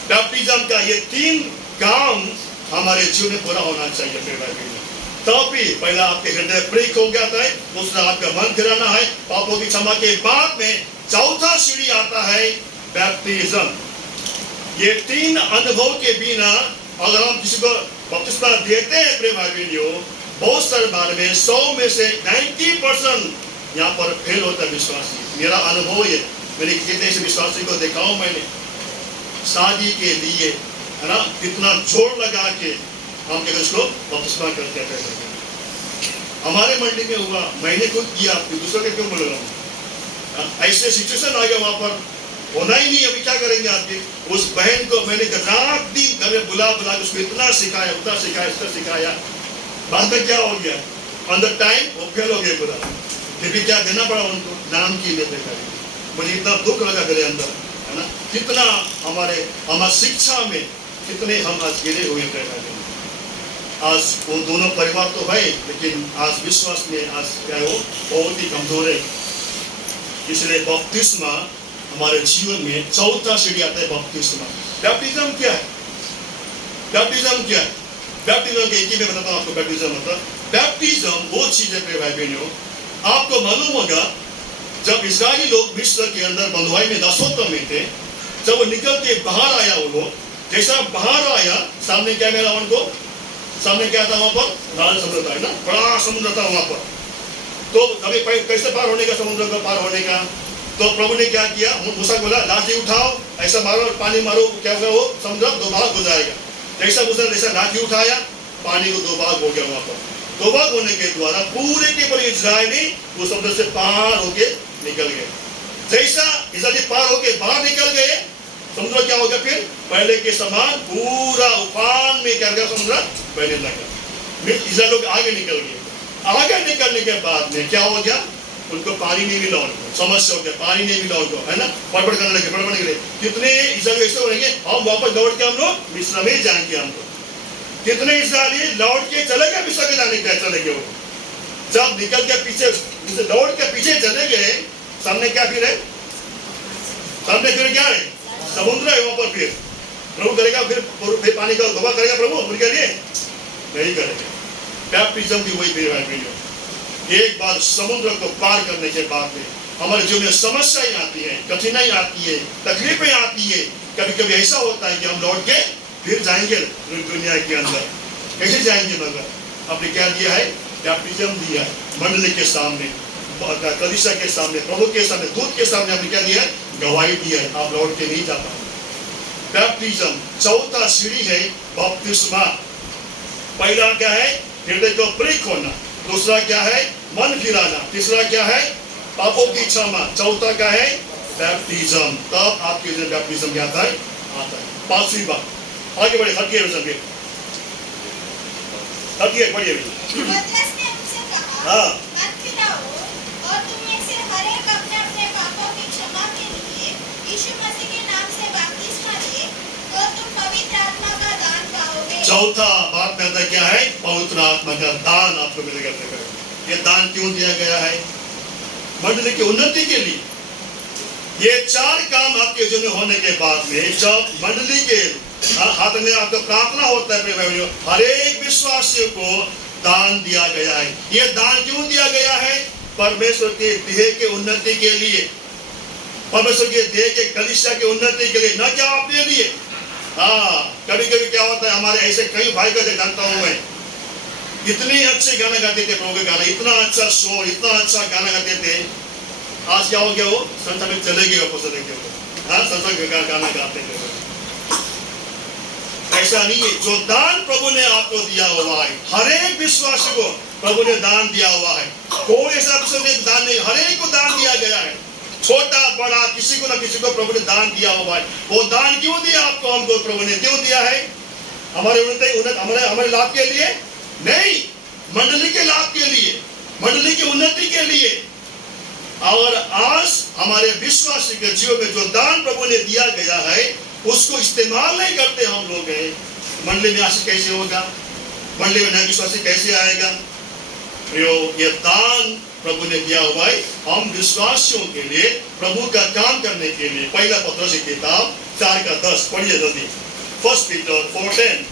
बैप्टिज्म का ये 3 काम हमारे जीवन में पूरा होना चाहिए। फिर तब भी पहला आपके हृदय परीख हो गया है, दूसरा आपका मन फिराना है, पापों की क्षमा के बाद में चौथा सीढ़ी आता है बैप्टिज्म। ये 3 अनुभव के बिना अगर हम किसी को बपतिस्मा देते हैं प्रेम भाइयों, बहुत सारे बार में 100 में से 90% यहाँ पर फेल होता है विश्वासी। मेरा अनुभव ये, मैंने कितने से विश्वासी को देखा हूं मैंने, शादी के लिए, है ना, कितना जोर लगा के हम इसको बपतिस्मा करते हैं। हमारे मंडी में हुआ, मैंने खुद किया, दूसरों के क्यों बोल रहा हूँ? ऐसे सिचुएशन आ गया वहां पर, होना ही नहीं, अभी क्या करेंगे आपके? उस बहन को मैंने रात दिन घर में बुला बुला के उसको इतना सिखाया, उतना सिखाया, इतना सिखाया, बाद में क्या हो गया? ऑन द टाइम वो फेल हो गए पूरा। फिर भी क्या देना पड़ा उनको, नाम की लेते कर। मुझे इतना दुख लगा मेरे अंदर, है ना, कितना हमारे शिक्षा में कितने हम आज गिरे हुए हैं। आज वो दोनों परिवार तो है, लेकिन आज विश्वास में आज क्या है वो बहुत ही कमजोर है। इसलिए बपतिस्मा हमारे जीवन में चौथा सीढ़ी आता है बपतिस्मा। बैप्टिज्म क्या है? बैप्टिज्म क्या है? बैप्टिज्म के एक ही में बताता हूँ आपको। बैप्टिज्म मतलब, बैप्टिज्म वो चीज है भाई बहनों, आपको मालूम होगा जब इस्राएली लोग मिस्र के अंदर बंधुआई में दासत्व में थे, जब वो निकल के बाहर आया, वो लोग जैसा बाहर आया, सामने क्या मिला उनको? सामने क्या था वहां पर? लाल समुद्र था, है ना, बड़ा समुद्र था वहां पर। तो अभी कैसे पार होने का समुद्र को पार होने का? तो प्रभु ने क्या किया? मूसा बोला लाठी उठाओ, ऐसा मारो, पानी मारो, क्या होगा? वो समुद्र 2 भाग हो जाएगा। जैसा मूसा जैसा लाठी उठाया, पानी को 2 भाग हो गया वहां पर। 2 भाग होने के द्वारा पूरे के पूरे इस्राएली वो समुद्र से पार होके निकल गए। जैसा इस्राएली पार होके बाहर निकल गए, समुद्र क्या हो गया? फिर पहले के समान पूरा उफान में क्या गया? समुद्र बहने लगा। इस्राएल लोग आगे निकल गए। आगे निकलने के बाद में क्या हो गया? उनको पानी नहीं मिला, उनको समस्या हो गया, पानी नहीं मिला उनको, है ना, बड़बड़ करने लगे, बड़बड़ करने लगे। कितने इस्राएली ऐसे हो रहे, हम वापस लौट के हम लोग मिस्र में जाएंगे हमको। कितने इस्राएली लौट के चले गए मिस्र में जाने के, चले गए। जब निकल के पीछे लौट के पीछे चले गए, सामने क्या फिर है? सामने फिर क्या है? समुद्र है वहां पर। फिर प्रभु करेगा, फिर पानी का गवाह करेगा प्रभु उनके लिए? नहीं करेगा। बैप्टिज्म भी वही एक बार समुद्र को पार करने के बाद में हमारे जीवन में समस्याएं आती है, कठिनाई आती है, तकलीफें आती है। कभी कभी ऐसा होता है कि हम लौट के फिर जाएंगे दुनिया के अंदर। कैसे जाएंगे? मगर आपने क्या दिया है? बैप्टिज्म दिया है मंडली के सामने, कलीसिया के सामने, प्रभु के सामने, दूत के सामने आपने क्या दिया है? गवाही दिया है। आप लौट के नहीं जा पाए। बैप्टिज्म चौथा सीढ़ी है बपतिस्मा। पहला क्या है? हृदय को पृथक होना। दूसरा क्या है? मन फिराना। तीसरा क्या है? पापों की क्षमा। चौथा क्या है? बैप्टिज्म। तब आपके लिए बैप्टिज्म क्या आता है? पांचवी बात, आगे बढ़े। हटिए समझे, हटिए पढ़िए। पतरस ने उनसे कहा, हाँ। मत फिराओ और तुम में से हर एक अपने पापों की क्षमा के लिए यीशु मसीह के नाम से बपतिस्मा ले, तो तुम पवित्र आत्मा का दान पाओगे। चौथा बात में आता क्या है? पवित्र आत्मा का दान आपको मिलेगा। ये दान क्यों दिया गया है? मंडली की उन्नति के लिए। ये चार काम आपके जीवन में होने के बाद में जब मंडली के हाथ में आपका प्रार्थना होता है, हर एक विश्वासी को दान दिया गया है। ये दान क्यों दिया गया है? परमेश्वर के देह के उन्नति के लिए, परमेश्वर के देह के कलीसिया के उन्नति के लिए, न क्या अपने लिए। हाँ, कभी कभी क्या होता है, हमारे ऐसे कई भाई का जानता हूं मैं, इतने अच्छे गाना गाते थे, प्रभु गाना, इतना अच्छा शोर, इतना अच्छा गाना गाते थे। आज क्या हो गया? वो संसार में चले गए, वापस चले गए। हाँ, संसार गाना गाते थे। ऐसा नहीं है। जो दान प्रभु ने आपको दिया हुआ है, हर एक विश्वासी को प्रभु ने दान दिया हुआ है। कोई ऐसा दान नहीं, हर एक को दान दिया गया है। छोटा बड़ा किसी को ना किसी को प्रभु ने दान दिया हुआ है। वो दान क्यों दिया आपको? हमको प्रभु ने क्यों दिया है? हमारे हमारे लाभ के लिए नहीं, मंडली के लाभ के लिए, मंडली की उन्नति के लिए। और आज हमारे विश्वासी के जीवन में जो दान प्रभु ने दिया गया है, उसको इस्तेमाल नहीं करते हम लोग हैं। मंडली में आशीष कैसे होगा? मंडली में नया विश्वासी कैसे आएगा? प्रियो, ये दान प्रभु ने दिया हुआ है हम विश्वासियों के लिए, प्रभु का काम करने के लिए। पहला पत्रस की किताब 4:10 पढ़िए जल्दी। 1 Peter 4:10।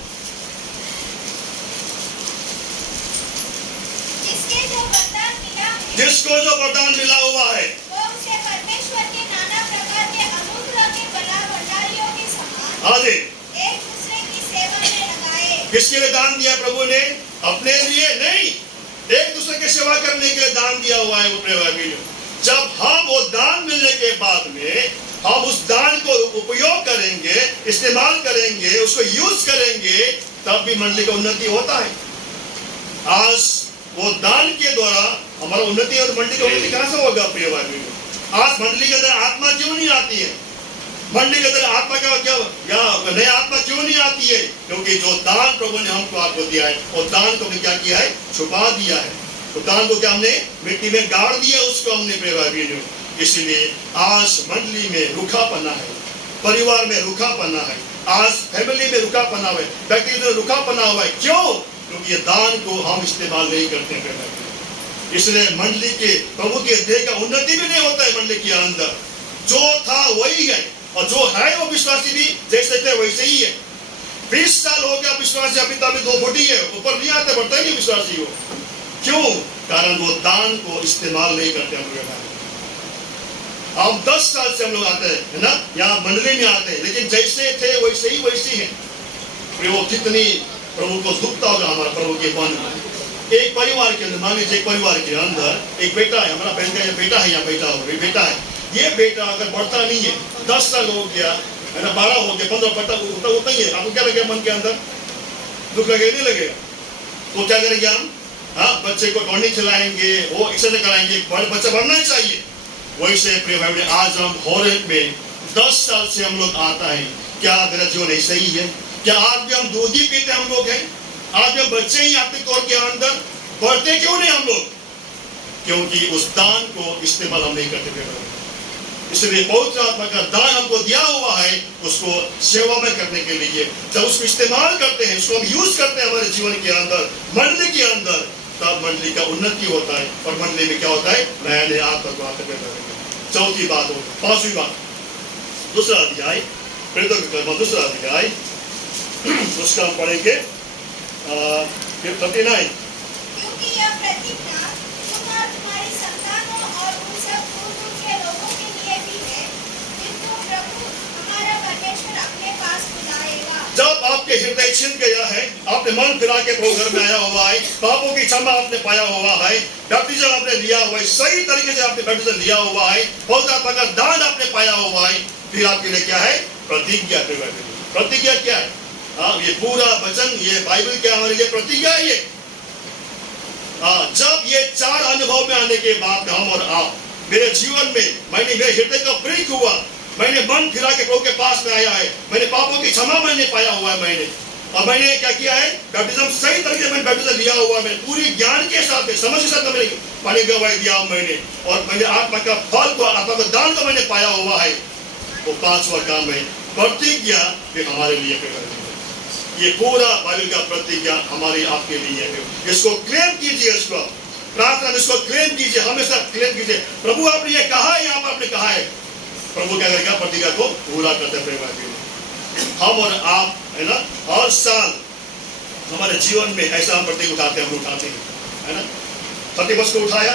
जिसको जो वरदान मिला हुआ है, वो उसे परमेश्वर के नाना प्रकार के अनुग्रह के बला भंडारियों के समान आगे एक दूसरे की सेवा में लगाए। किसके लिए दान दिया प्रभु ने? अपने लिए नहीं, एक दूसरे की सेवा करने के लिए दान दिया हुआ है। वो जब हम वो दान मिलने के बाद में हम उस दान को उपयोग करेंगे, इस्तेमाल करेंगे, उसको यूज करेंगे, तब भी मंडली का उन्नति होता है। आज वो दान के द्वारा हमारा उन्नति और मंडली का उन्नति कहां से होगा? प्रिय भाई, आज मंडली के अंदर आत्मा क्यों नहीं आती है? मंडली के अंदर आत्मा का क्या या नई आत्मा क्यों नहीं आती है? क्योंकि जो दान प्रभु ने हमको आपको दिया है, वो दान को हमने क्या किया है? छुपा दिया है। तो दान को क्या हमने मिट्टी में गाड़ दिया, उसको हमने प्रिय भाई। इसलिए आज मंडली में रूखापना है, परिवार में रूखापना है, आज फैमिली में रूखापना है, व्यक्ति में रूखापना हुआ है। क्यों? क्योंकि ये दान को हम इस्तेमाल नहीं करते हैं। इसलिए मंडली के प्रभु के देह का उन्नति भी नहीं होता है। मंडली के अंदर जो था वही है, और जो है वो विश्वासी भी जैसे थे वैसे ही है। 20 साल हो गया विश्वासी, अभी तक 2 फुट ही है, ऊपर नहीं आते, बढ़ता ही नहीं विश्वासी हो। क्यों? कारण वो दान को इस्तेमाल नहीं करते हम लोग। अब 10 साल से हम लोग आते हैं, है ना, यहाँ मंडली में आते हैं, लेकिन जैसे थे वैसे ही वैसे है। वो कितनी प्रभु को दुखता होगा हमारा प्रभु के मन में। एक परिवार के अंदर, मान लीजिए एक परिवार के अंदर एक बेटा है, हमारा बहन का बेटा है या बेटा हो, बेटा है। ये बेटा अगर बढ़ता नहीं है, 10 साल हो गया, है ना, 12 हो गया, 15 बढ़ता उतना ही है, आपको क्या लगेगा? मन के अंदर दुख लगेगा? नहीं लगेगा? तो क्या करेंगे हम? हाँ, बच्चे को टॉनिक खिलाएंगे, वो एक्सरसाइज कराएंगे, बच्चा बढ़ना चाहिए। वैसे प्रिय भाई, आज हम हॉरेब में 10 साल से हम लोग आता है, क्या मेरा जीवन ऐसा ही है? क्या आज भी हम दूध ही पीते हम लोग हैं? आज भी बच्चे ही आते तौर के अंदर बढ़ते क्यों नहीं हम लोग? क्योंकि उस दान को इस्तेमाल हम नहीं करते। इसलिए पवित्र आत्मा का दान हमको दिया हुआ है, उसको सेवा में करने के लिए। जब उसको इस्तेमाल करते हैं, उसको हम यूज करते हैं हमारे जीवन के अंदर, मंडली के अंदर, तब मंडली का उन्नति होता है। और मंडली में क्या होता है? नया नया आत्मा को आते हैं। चौथी बात हो, 5वीं बात, दूसरा अध्याय, प्रेरितों के कर्म दूसरा अध्याय, उसका हम पढ़ेंगे 39। क्योंकि यह प्रतिज्ञा तुम और तुम्हारी संतानों और उन सब पूर्वों के हृदय छिन गया है, आपने मन फिरा के प्रभु घर में आया हुआ है, पापों की क्षमा आपने पाया हुआ है, बैप्टिज्म आपने लिया हुआ है, सही तरीके से आपने बैप्टिज्म लिया हुआ है, पवित्र आत्मा का दान आपने पाया हुआ है, फिर आपके लिए क्या है? प्रतिज्ञा। प्रतिज्ञा क्या है? ये पूरा वचन, ये बाइबल क्या हमारे लिए प्रतिज्ञा है। ये जब ये चार अनुभव में आने के बाद हम और आप, मेरे जीवन में मेरे हृदय का प्रेरित हुआ, मैंने मन फिरा के प्रभु के पास में आया है, मैंने पापों की क्षमा मैंने पाया हुआ है, मैंने क्या किया है? बैप्टिज्म सही तरीके से मैंने बैप्टिज्म लिया हुआ, मैंने पूरी ज्ञान के साथ में, समझ के साथ मैंने पानी गवाही दिया मैंने, और मैंने आत्मा का फल को, आत्मा का दान को मैंने पाया हुआ है। वो पांचवा काम है प्रतिज्ञा, ये हमारे लिए ये पूरा बाइबल का प्रतिज्ञा हमारे आपके लिए है। इसको क्लेम कीजिए, इसको प्रार्थना में इसको क्लेम कीजिए, हमेशा क्लेम कीजिए। प्रभु आपने ये कहा है, यहाँ पर आपने कहा है, प्रभु क्या करेगा? प्रतिज्ञा को पूरा करते हैं। हम और आप है ना, हर साल हमारे जीवन में ऐसा हम प्रतिज्ञा उठाते हैं, है ना। 30 वर्ष को उठाया,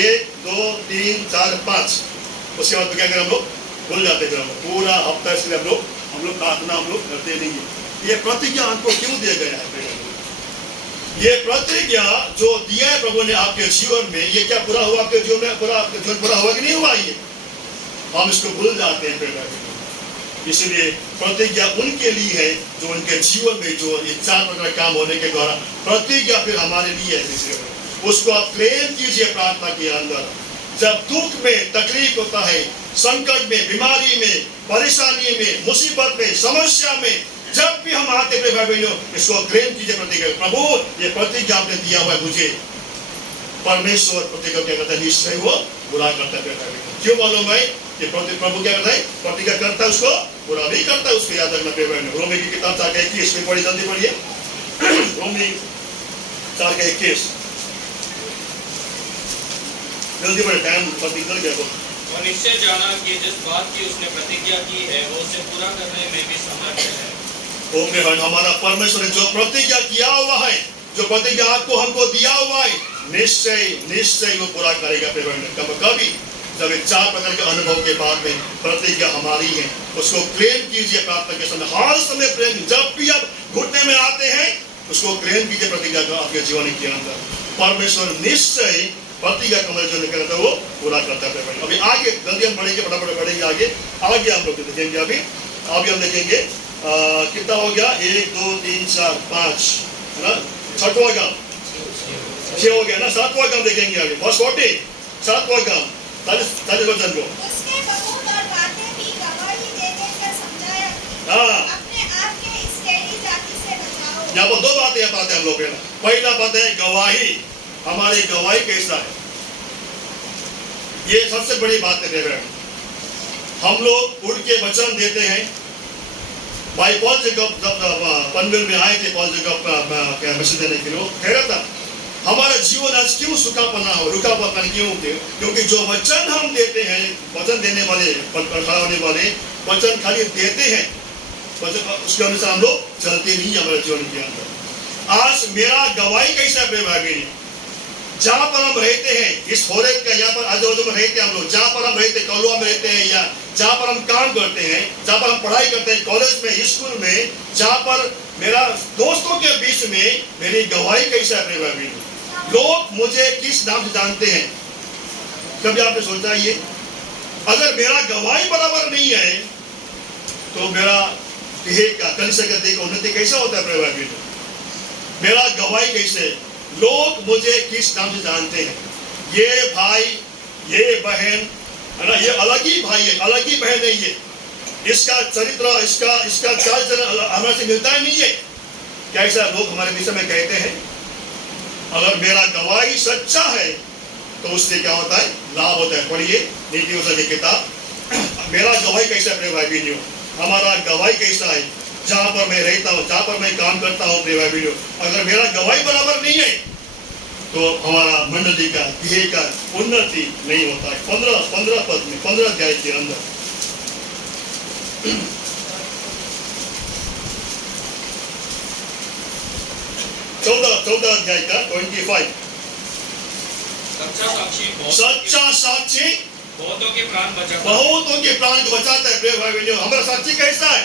1 2 3 4 5, उसके बाद क्या करें? हम लोग भूल जाते हैं। पूरा हफ्ता इसलिए हम लोग प्रार्थना हम लोग करते नहीं है। ये प्रतिज्ञा हमको क्यों दिया गया है? ये प्रतिज्ञा जो दिया है प्रभु ने आपके जीवन में, ये क्या पूरा हुआ आपके जीवन में? पूरा हुआ कि नहीं हुआ? ये हम इसको भूल जाते हैं। इसलिए प्रतिज्ञा उनके लिए है जो उनके जीवन में जो ये 4 प्रकार काम होने के द्वारा प्रतिज्ञा फिर हमारे लिए है। उसको आप क्लेम कीजिए प्रार्थना के अंदर। जब दुख में, तकलीफ होता है, संकट में, बीमारी में, परेशानी में, मुसीबत में, समस्या में, जब भी हम आते हैं इसको क्लेम कीजिए प्रतिज्ञा। प्रभु ये प्रतिज्ञा आपने दिया हुआ है मुझे, परमेश्वर प्रतिज्ञा क्या करता है? निश्चय वो पूरा करता है। क्यों मालूम है? ये प्रभु क्या करता है? प्रतिज्ञा करता है, उसको पूरा भी करता है। उसको याद रखना। रोमी की किताब 4:21 में पढ़ी, जल्दी पढ़िए। रोमी 4:21 जल्दी पढ़े, टाइम निकल गया। और निश्चय जाना कि जिस बात की उसने प्रतिज्ञा की है वो उसे पूरा करने में भी समर्थ है। हमारा परमेश्वर ने जो प्रतिज्ञा किया हुआ है, जो प्रतिज्ञा आपको हमको दिया हुआ है, निश्चय वो पूरा करेगा। कभी जब 4 प्रकार के अनुभव के बाद में प्रतिज्ञा हमारी है, उसको क्लेम कीजिए प्रार्थना के समय, हर समय प्रेम। जब भी आप घुटने में आते हैं उसको क्लेम कीजिए प्रतिज्ञा को आपके जीवन के अंदर। परमेश्वर निश्चय प्रतिज्ञा को जो निकलता है वो पूरा करता है। अभी आगे जल्दी हम बढ़ेंगे, फटाफट बढ़ेंगे आगे हम लोग देखेंगे। अभी हम देखेंगे कितना हो गया? 1 2 3 4 5 है ना, 6वां काम 6 हो गया ना, 7वां काम देखेंगे आगे। वर्ष 40 7वां काम 40 वचन को उसने बहुत और बातें भी गवाही देकर समझाया कि हाँ, अपने आप के इस टेढ़ी जाति से बचाओ। यहाँ पर 2 बातें यहाँ हम लोग। पहला बात है गवाही। हमारी गवाही कैसा है? ये सबसे बड़ी बात है। हम लोग उड़ के वचन देते हैं। भाई पॉल जब पनवेल में आए थे, पॉल मैसेज देने के लिए कह रहा था हमारा जीवन आज क्यों रुकापना क्यों? क्योंकि जो वचन हम देते हैं, वचन देने वाले, खड़ा होने वाले वचन खाली देते हैं, उसके अनुसार हम लोग चलते नहीं हमारे जीवन के अंदर। आज मेरा गवाही कैसा है भाई? जहाँ पर हम रहते हैं, इस होरेक का यहाँ पर आजू बाजू में रहते हैं हम लोग, जहाँ पर हम रहते हैं, कलवा में रहते हैं, या जहाँ पर हम काम करते हैं, जहाँ पर हम पढ़ाई करते हैं, कॉलेज में, स्कूल में, जहाँ पर मेरा दोस्तों के बीच में मेरी गवाही कैसा है? लोग मुझे किस नाम से जानते हैं? कभी आपने सोचा ये? अगर मेरा गवाही बराबर नहीं है तो मेरा कलिसिया का देख उन्नति कैसा होता है? मेरा गवाही कैसे? लोग मुझे किस नाम से जानते हैं? ये भाई, ये बहन है ना, ये अलग ही भाई है, अलग ही बहन है, ये इसका चरित्र, इसका चाल चलन हमारे से मिलता ही नहीं है। कैसा लोग हमारे विषय में कहते हैं? अगर मेरा गवाही सच्चा है तो उससे क्या होता है? लाभ होता है। पढ़िए नीति की किताब। मेरा गवाही कैसा है प्रिय भाई बहनों? हमारा गवाही कैसा है? जहाँ पर मैं रहता हूँ, जहाँ पर मैं काम करता हूँ प्रिय भाई बहनों, अगर मेरा गवाही बराबर नहीं है तो हमारा मंडली का, ध्येय का उन्नति नहीं होता है। 15 पद में, 15 अध्याय के अंदर 14 अध्याय का 25। सच्चा साक्षी बहुतों के प्राण को बचाता है। प्रिय भाई बहनों, हमारा साक्षी कैसा है?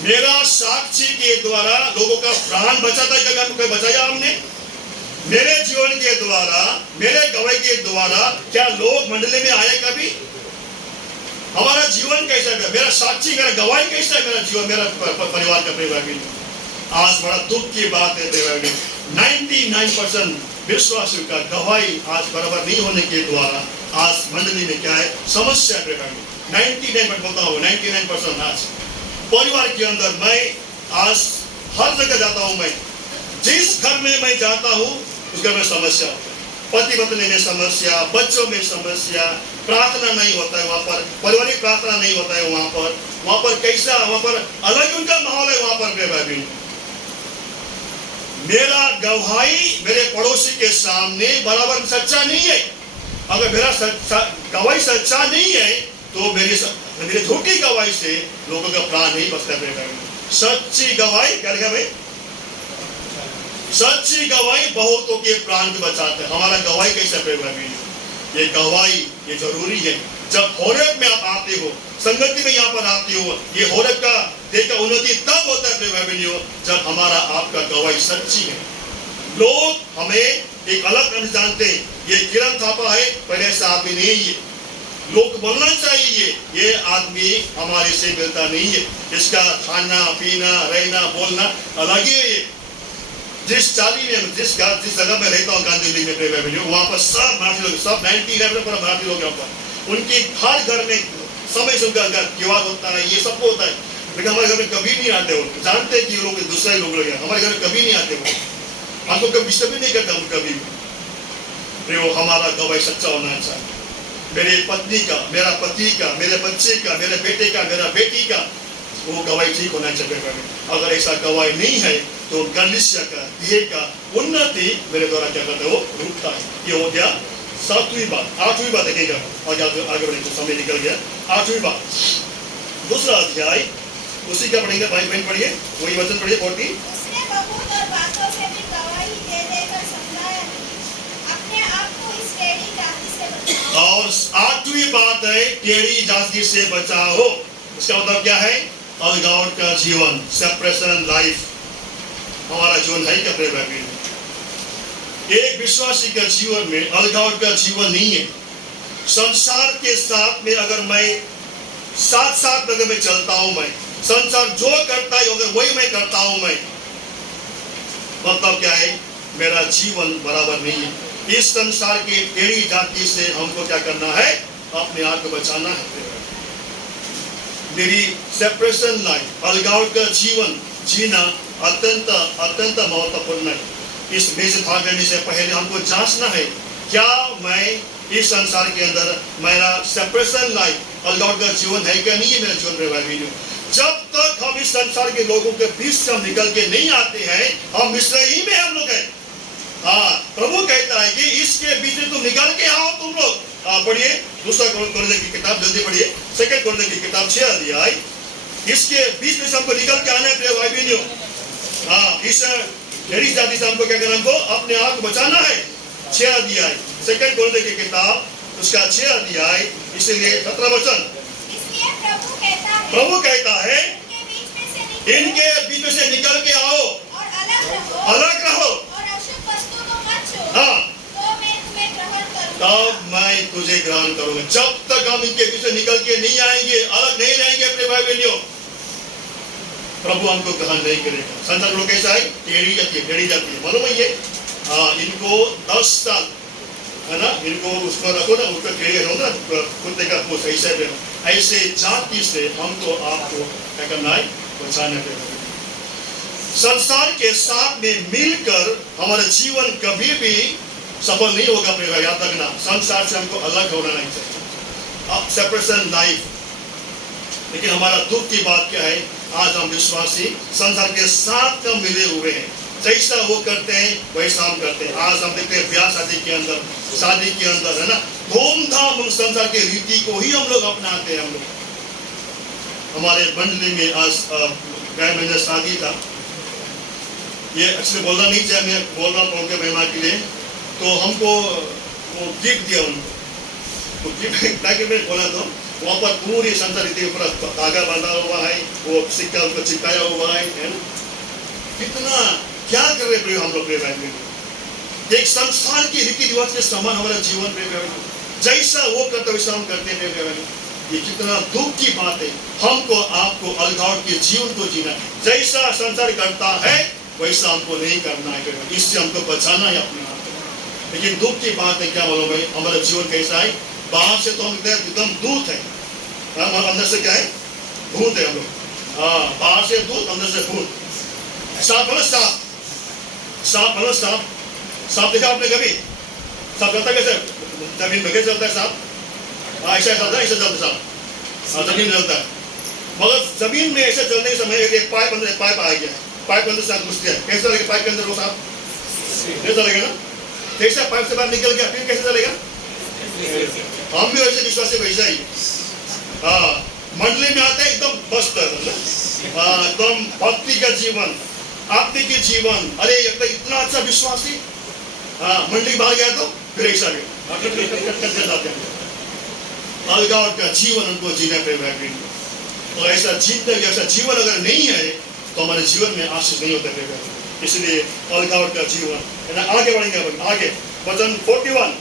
मेरा साक्षी के द्वारा लोगों का प्राण बचाता है। क्या कोई बचाया हमने? मेरे जीवन के द्वारा, मेरे गवाही के द्वारा क्या लोग मंडली में आए कभी? हमारा जीवन कैसा है? मेरा साक्षी, मेरा गवाही कैसा है? मेरा जीवन, मेरा परिवार का परिवार। आज बड़ा दुख की बात है परिवार में 99% विश्वासियों का गवाही आज बराबर नहीं होने के द्वारा आज मंडली में क्या है? समस्या है परिवार में। 99% बोलता हूँ, 99% आज परिवार के अंदर मैं आज हर जगह जाता हूँ, मैं जिस घर में मैं जाता हूँ उस घर में समस्या, पति पत्नी में समस्या, बच्चों में समस्या, प्रार्थना नहीं होता है वहां पर, पारिवारिक प्रार्थना नहीं होता है वहां पर कैसा, वहां पर अलग उनका माहौल है वहां पर। मेरा गवाही मेरे पड़ोसी के सामने बराबर सच्चा नहीं है। अगर मेरा गवाही सच्चा नहीं है तो मेरी झूठी गवाही से लोगों का प्राण नहीं बचता। सच्ची गवाही क्या लिखा भाई? सच्ची गवाही बहुतों के प्राण को बचाते हैं। हमारा गवाही कैसा प्रेम? ये गवाही ये जरूरी है। जब होरेब में आप आते हो, संगति में यहाँ पर आते हो, ये होरेब का देखा उन्नति तब होता है प्रेम, जब हमारा आपका गवाही सच्ची है। लोग हमें एक अलग नहीं जानते, ये किरण थापा है, पहले ऐसा आदमी नहीं है। लोग बोलना चाहिए ये आदमी हमारे से मिलता नहीं है, इसका खाना पीना रहना बोलना अलग ही है। जिस चाली में जिस जगह में रहता हूँ गांधी में प्रेम, वहाँ पर सब मराठी लोग, सब 99% मराठी लोग यहाँ पर, उनके हर घर में समय से उनका त्योहार होता है, ये सब होता है। लेकिन हमारे घर में कभी नहीं आते हो, जानते हैं कि ये लोग दूसरे लोग हमारे घर में कभी नहीं आते हो, हमको कभी डिस्टर्ब नहीं करता हम कभी। हमारा गवाही सच्चा होना चाहिए। मेरे पत्नी का, मेरा पति का, मेरे बच्चे का, मेरे बेटे का, मेरा बेटी का वो गवाही ठीक होना चाहिए। अगर ऐसा गवाही नहीं है तो गलिष्य का, देह का उन्नति मेरे द्वारा क्या करता है? वो रुकता है। ये हो गया 7वीं बात। 8वीं बात देखिएगा, आगे बढ़े तो समय निकल गया। 8वीं बात, दूसरा अध्याय, उसी का पढ़ेंगे भाई बहन, पढ़िए वही वचन पढ़िए। उसने बहुत और बातों से भी गवाही दे देकर समझाया कि अपने आप को इस टेढ़ी जाति से बचाओ। और 8वीं बात है टेढ़ी जाति से बचाओ। इसका मतलब क्या है? अलगावट का जीवन, सेपरेशन लाइफ हमारा जीवन है क्या प्रेम? एक विश्वासी का जीवन में अलगावट का जीवन नहीं है। संसार के साथ में अगर मैं साथ अगर मैं चलता हूं, मैं संसार जो करता है अगर वही मैं करता हूं, मैं मतलब क्या है? मेरा जीवन बराबर नहीं है। इस संसार के टेढ़ी जाति से हमको क्या करना है? अपने आप को बचाना है। मेरी सेपरेशन लाइफ, अलगावट का जीवन जीना अत्यंत महत्वपूर्ण है। इस में से भाग लेने से पहले हमको जांचना है क्या मैं इस संसार के अंदर मेरा सेपरेशन लाइफ, अलगावट का जीवन है क्या नहीं है मेरा जीवन। जब तक हम इस संसार के लोगों के बीच से हम निकल के नहीं आते हैं, हम मिस्र ही में हम लोग हैं। हाँ, प्रभु कहता है कि इसके बीच में तुम निकल के आओ तुम लोग। पढ़िए दूसरा कोरिन्थियों की किताब, जल्दी पढ़िए 2 कोरिन्थियों की किताब 6 अध्याय। इसके बीच में से हमको निकल के आना है प्रिय भाई बहनों। हाँ, इस टेढ़ी जाति से हमको क्या करना? हमको अपने आप को बचाना है। 6 अध्याय 2 कोरिन्थियों की किताब, उसका 6 अध्याय, इसलिए 17 वचन। इसलिए प्रभु कहता है इनके बीच में से निकल के आओ और अलग रहो और अशुद्ध वस्तु को मत छुओ, हाँ, तो मैं तुम्हें ग्रहण करूंगा। तब मैं तुझे ग्रहण करूंगा। जब तक हम इनके बीच से निकल के नहीं आएंगे, अलग नहीं रहेंगे अपने भाई बहनों, प्रभु हमको ग्रहण नहीं करेगा। संसार लोग कैसा है? टेढ़ी जाती है, मालूम है ये? हाँ, इनको 10 साल है ना, इनको उसको रखो ना, उसको टेढ़ी रहो ना, कुत्ते का पोस ऐसे जाति से हमको आपको क्या करना है? बचाना है। संसार के साथ में मिलकर हमारा जीवन कभी भी सफल नहीं होगा। याद रखना, संसार से हमको अलग होना नहीं चाहिए, सेपरेशन लाइफ। लेकिन हमारा दुख की बात क्या है? आज हम विश्वासी संसार के साथ हम मिले हुए हैं, जैसा वो करते हैं वैसा हम करते हैं। आज हम देखते हैं ब्याह शादी के अंदर है ना, धूमधाम संसार के रीति को ही हम लोग अपनाते हैं। हम लोग हमारे मंडली में आज गए महीने शादी था। ये एक्चुअली बोलना नहीं चाहिए, मैं बोल रहा हूँ उनके मेहमान के लिए। तो हमको वो गिफ्ट दिया, उनको गिफ्ट ताकि मैं बोला तो वहाँ पर पूरी संसार रीति के ऊपर धागा बांधा हुआ है, वो सिक्का उनको चिपकाया हुआ है ना। कितना क्या कर रहे प्रिय हम लोग प्रिय भाई बहन, एक संसार की रीति रिवाज के समान हमारा जीवन प्रिय भाई, जैसा वो करते वैसा हम करते हैं प्रिय भाई। ये कितना दुख की बात है, हमको आपको अलगाव के जीवन को जीना, जैसा संसार करता है वैसा हमको नहीं करना है, इससे हमको बचाना है अपने आप को। लेकिन दुख की बात है क्या मालूम है, हमारा जीवन कैसा है, बाहर से तो हम एकदम दूत है, अंदर से क्या है, भूत है हम लोग। बाहर से दूत, अंदर से भूत। सांप है ना, सांप है ना, सांप देखा आपने कभी? सांप चलता कैसे, जमीन में कैसे चलता है सांप? ऐसा चलता है, ऐसा चलता सांप जमीन में चलता है। मगर जमीन में ऐसे चलने के समय एक पाइप अंदर, पाइप आ गया, पाइप अंदर सांप घुस गया, कैसे चलेगा पाइप के अंदर वो सांप? नहीं चलेगा ना। कैसा पाइप से बाहर निकल गया फिर कैसे चलेगा? हम भी वैसे विश्वास से वैसा ही। मंडली में आते हैं एकदम मस्त, एकदम भक्ति का जीवन, आपके के जीवन, अरे इतना अच्छा विश्वासी, मंडली बाहर गया तो फिर ऐसा गया, अलगाव का जीवन उनको जीना पे। और ऐसा जीतने ऐसा जीवन अगर नहीं है तो हमारे जीवन में आशीष नहीं होता है। इसलिए अलगाव का जीवन, आगे बढ़ेंगे आगे, वचन 41।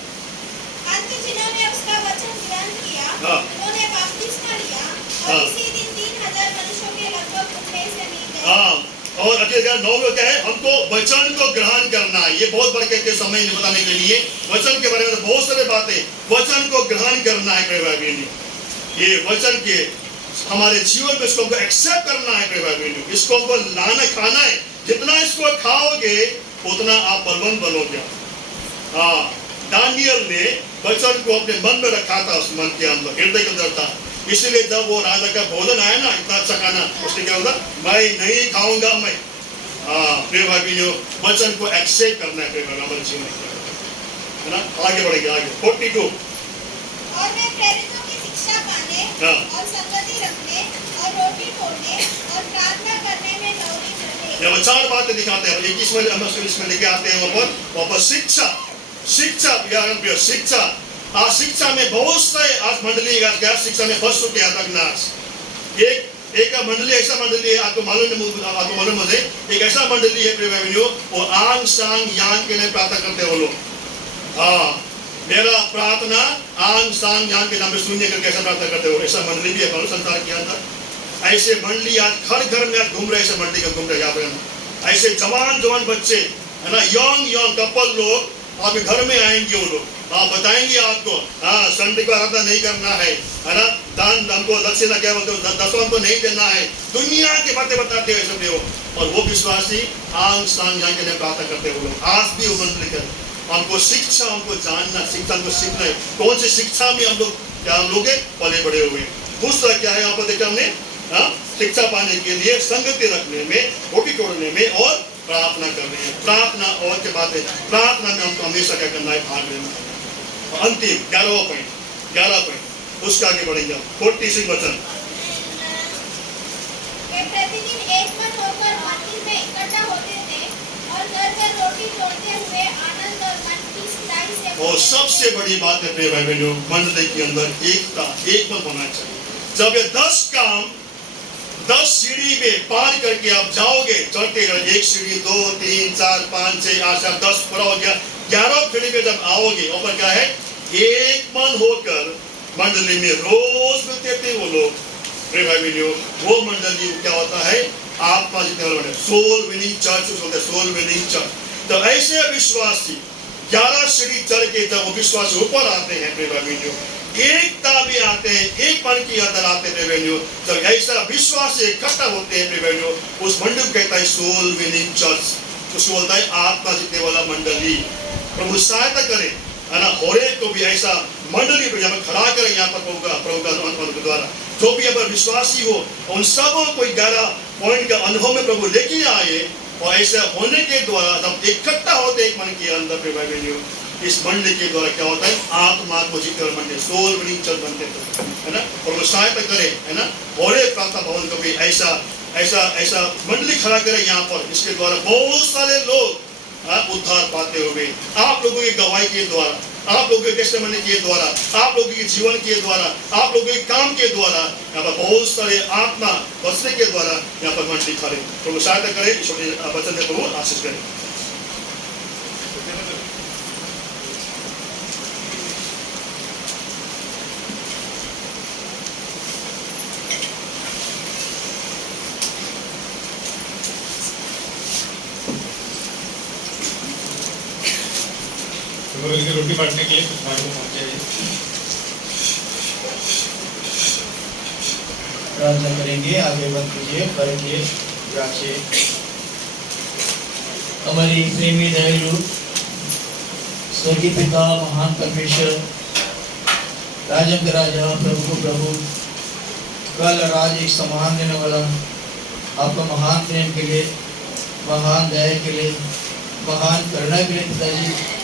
जिन्होंने उसका वचन ग्रहण किया, उन्होंने बपतिस्मा लिया और इसी दिन 3000 मनुष्यों के लगभग उनमें से मिल गए। और अगले 9 में क्या है, हमको वचन को ग्रहण करना है। ये बहुत बड़े के समय नहीं बताने के लिए, वचन के बारे में बहुत सारे बातें, वचन को ग्रहण करना है प्रिय भाई बहन। ये वचन के हमारे जीवन में इसको एक्सेप्ट करना है प्रिय भाई बहन, इसको हमको लाना खाना है। जितना इसको खाओगे उतना आप बलवंत बनोगे। दानियल ने वचन को अपने मन में रखा था, उस मन के अंदर, हृदय के अंदर था। इसलिए जब वो राजा का भोजन आया ना, इतना अच्छा खाना, उसने क्या होगा, मैं नहीं खाऊंगा मैं। प्रिय भाई बहनों, वचन को एक्सेप्ट करना है प्रिय भाई, हमारे जीवन है ना। आगे बढ़ेंगे आगे 42। और वे प्रेरितों की शिक्षा पाने और संगति रखने और रोटी तोड़ने और प्रार्थना करने में नवनीत रहे। ये 4 बातें दिखाते हैं। 21 में हम इसमें लेके आते हैं वहाँ पर शिक्षा, शिक्षा। आज शिक्षा में बहुत से आज मंडली शिक्षा में फंस चुके हैं तक। एक मंडली ऐसा मंडली है, आपको मालूम मुझे, एक ऐसा मंडली है प्रिय भाइयों, वो आंग सांग यांग के लिए प्रार्थना करते हैं वो लोग। मेरा प्रार्थना आंग सांग यांग के नाम पे सुनिए करके ऐसा प्रार्थना करते हो, ऐसा मंडली भी है संसार के अंदर। ऐसे मंडली आज हर घर में आज घूम रहे, ऐसे मंडली का घूम रहे यहाँ पे। ऐसे जवान बच्चे है ना, यंग कपल लोग आपके घर में आएंगे, वो लोग बताएंगे आपको, संडे को आराधना नहीं करना है ना, दान हमको दक्षिणा क्या बोलते हो, दसवां को नहीं देना है, दुनिया की बातें बताते हैं सब लोग। और वो विश्वासी आंग सांग यांग के लिए प्रार्थना करते हैं वो लोग। आज भी वो मंडली कर, हमको शिक्षा, हमको जानना, शिक्षा हमको सीखना है। कौन सी शिक्षा में हम लोग पले बड़े हुए। दूसरा क्या है, यहाँ पर देखा हमने, शिक्षा पाने के लिए संगति रखने में, रोटी तोड़ने में और प्रार्थना करनी है। प्रार्थना और के बात है, प्रार्थना में हमको हमेशा क्या करना है, भाग लेना है। अंतिम 11वां पॉइंट, उसका आगे बढ़ेंगे 46 वचन। वे प्रतिदिन एक मन होकर मंदिर में इकट्ठा होते थे और घर रोटी तोड़ते हुए आनंद और मन की स्थिराई से। और सबसे बड़ी बात है प्रिय भाई बहनों, मंडली के अंदर एकता, एक मन होना चाहिए। जब ये 10 काम 10 सीढ़ी में पार करके आप जाओगे, चढ़ते रहोगे, 1 सीढ़ी 2 3 4 5 6 8 7 10 पूरा हो गया, 11 सीढ़ी में जब आओगे, ऊपर क्या है, एक मन होकर मंडली में रोज मिलते थे वो लोग। प्रिय भाई बहनों, वो मंडली क्या होता है, आत्मा जितने वाले सोल विनिंग चर्च होता है, सोल विनिंग चर्च। तो ऐसे विश्वासी 11 सीढ़ी चढ़ के जब वो विश्वासी ऊपर आते हैं प्रिय भाई बहनों, एकता में आते हैं, एक मन की अंदर आते हैं प्रिय बहनों। जब ऐसा विश्वास इकट्ठा होते हैं प्रिय बहनों, उस मंडली को कहता है सोल विनिंग चर्च, उसको बोलता है आत्मा जीतने वाला मंडली। प्रभु सहायता करे है ना, होरे को भी ऐसा मंडली को जब खड़ा करें यहाँ पर प्रभु का द्वारा, जो भी अगर विश्वासी हो उन सबों को 11 पॉइंट का अनुभव में प्रभु लेके आए। और ऐसा होने के द्वारा जब इकट्ठा होते एक मन के अंदर पे भाई बहनों, इस मंडली के द्वारा क्या होता है, आत्मा को जीतकर मंडली सोल विनिंग चर्च बनते है ना। और वो सहायता करे है ना, होरे प्रार्थना भवन को भी ऐसा मंडली खड़ा करे यहाँ पर, इसके द्वारा बहुत सारे लोग उद्धार पाते हुए, आप लोगों की गवाही के द्वारा, आप लोगों के टेस्टिमनी के द्वारा, आप लोगों के जीवन के द्वारा, आप लोगों के काम के द्वारा, यहाँ पर बहुत सारे आत्मा बचने के द्वारा यहाँ पर मन दिखा रहे। प्रभु सहायता करें, छोटे वचन में प्रभु आशीष करें। रोटी बांटने के लिए कुछ भाई को पहुंचे। प्रार्थना करेंगे, आगे मत कीजिए, पढ़िए, रखिए। हमारी प्रेमी दयालु स्वर्गीय पिता, महान परमेश्वर, राजा के राजा, प्रभु को प्रभु, कल और आज एक सम्मान देने वाला, आपका महान प्रेम के लिए, महान दया के लिए, महान करुणा के लिए पिताजी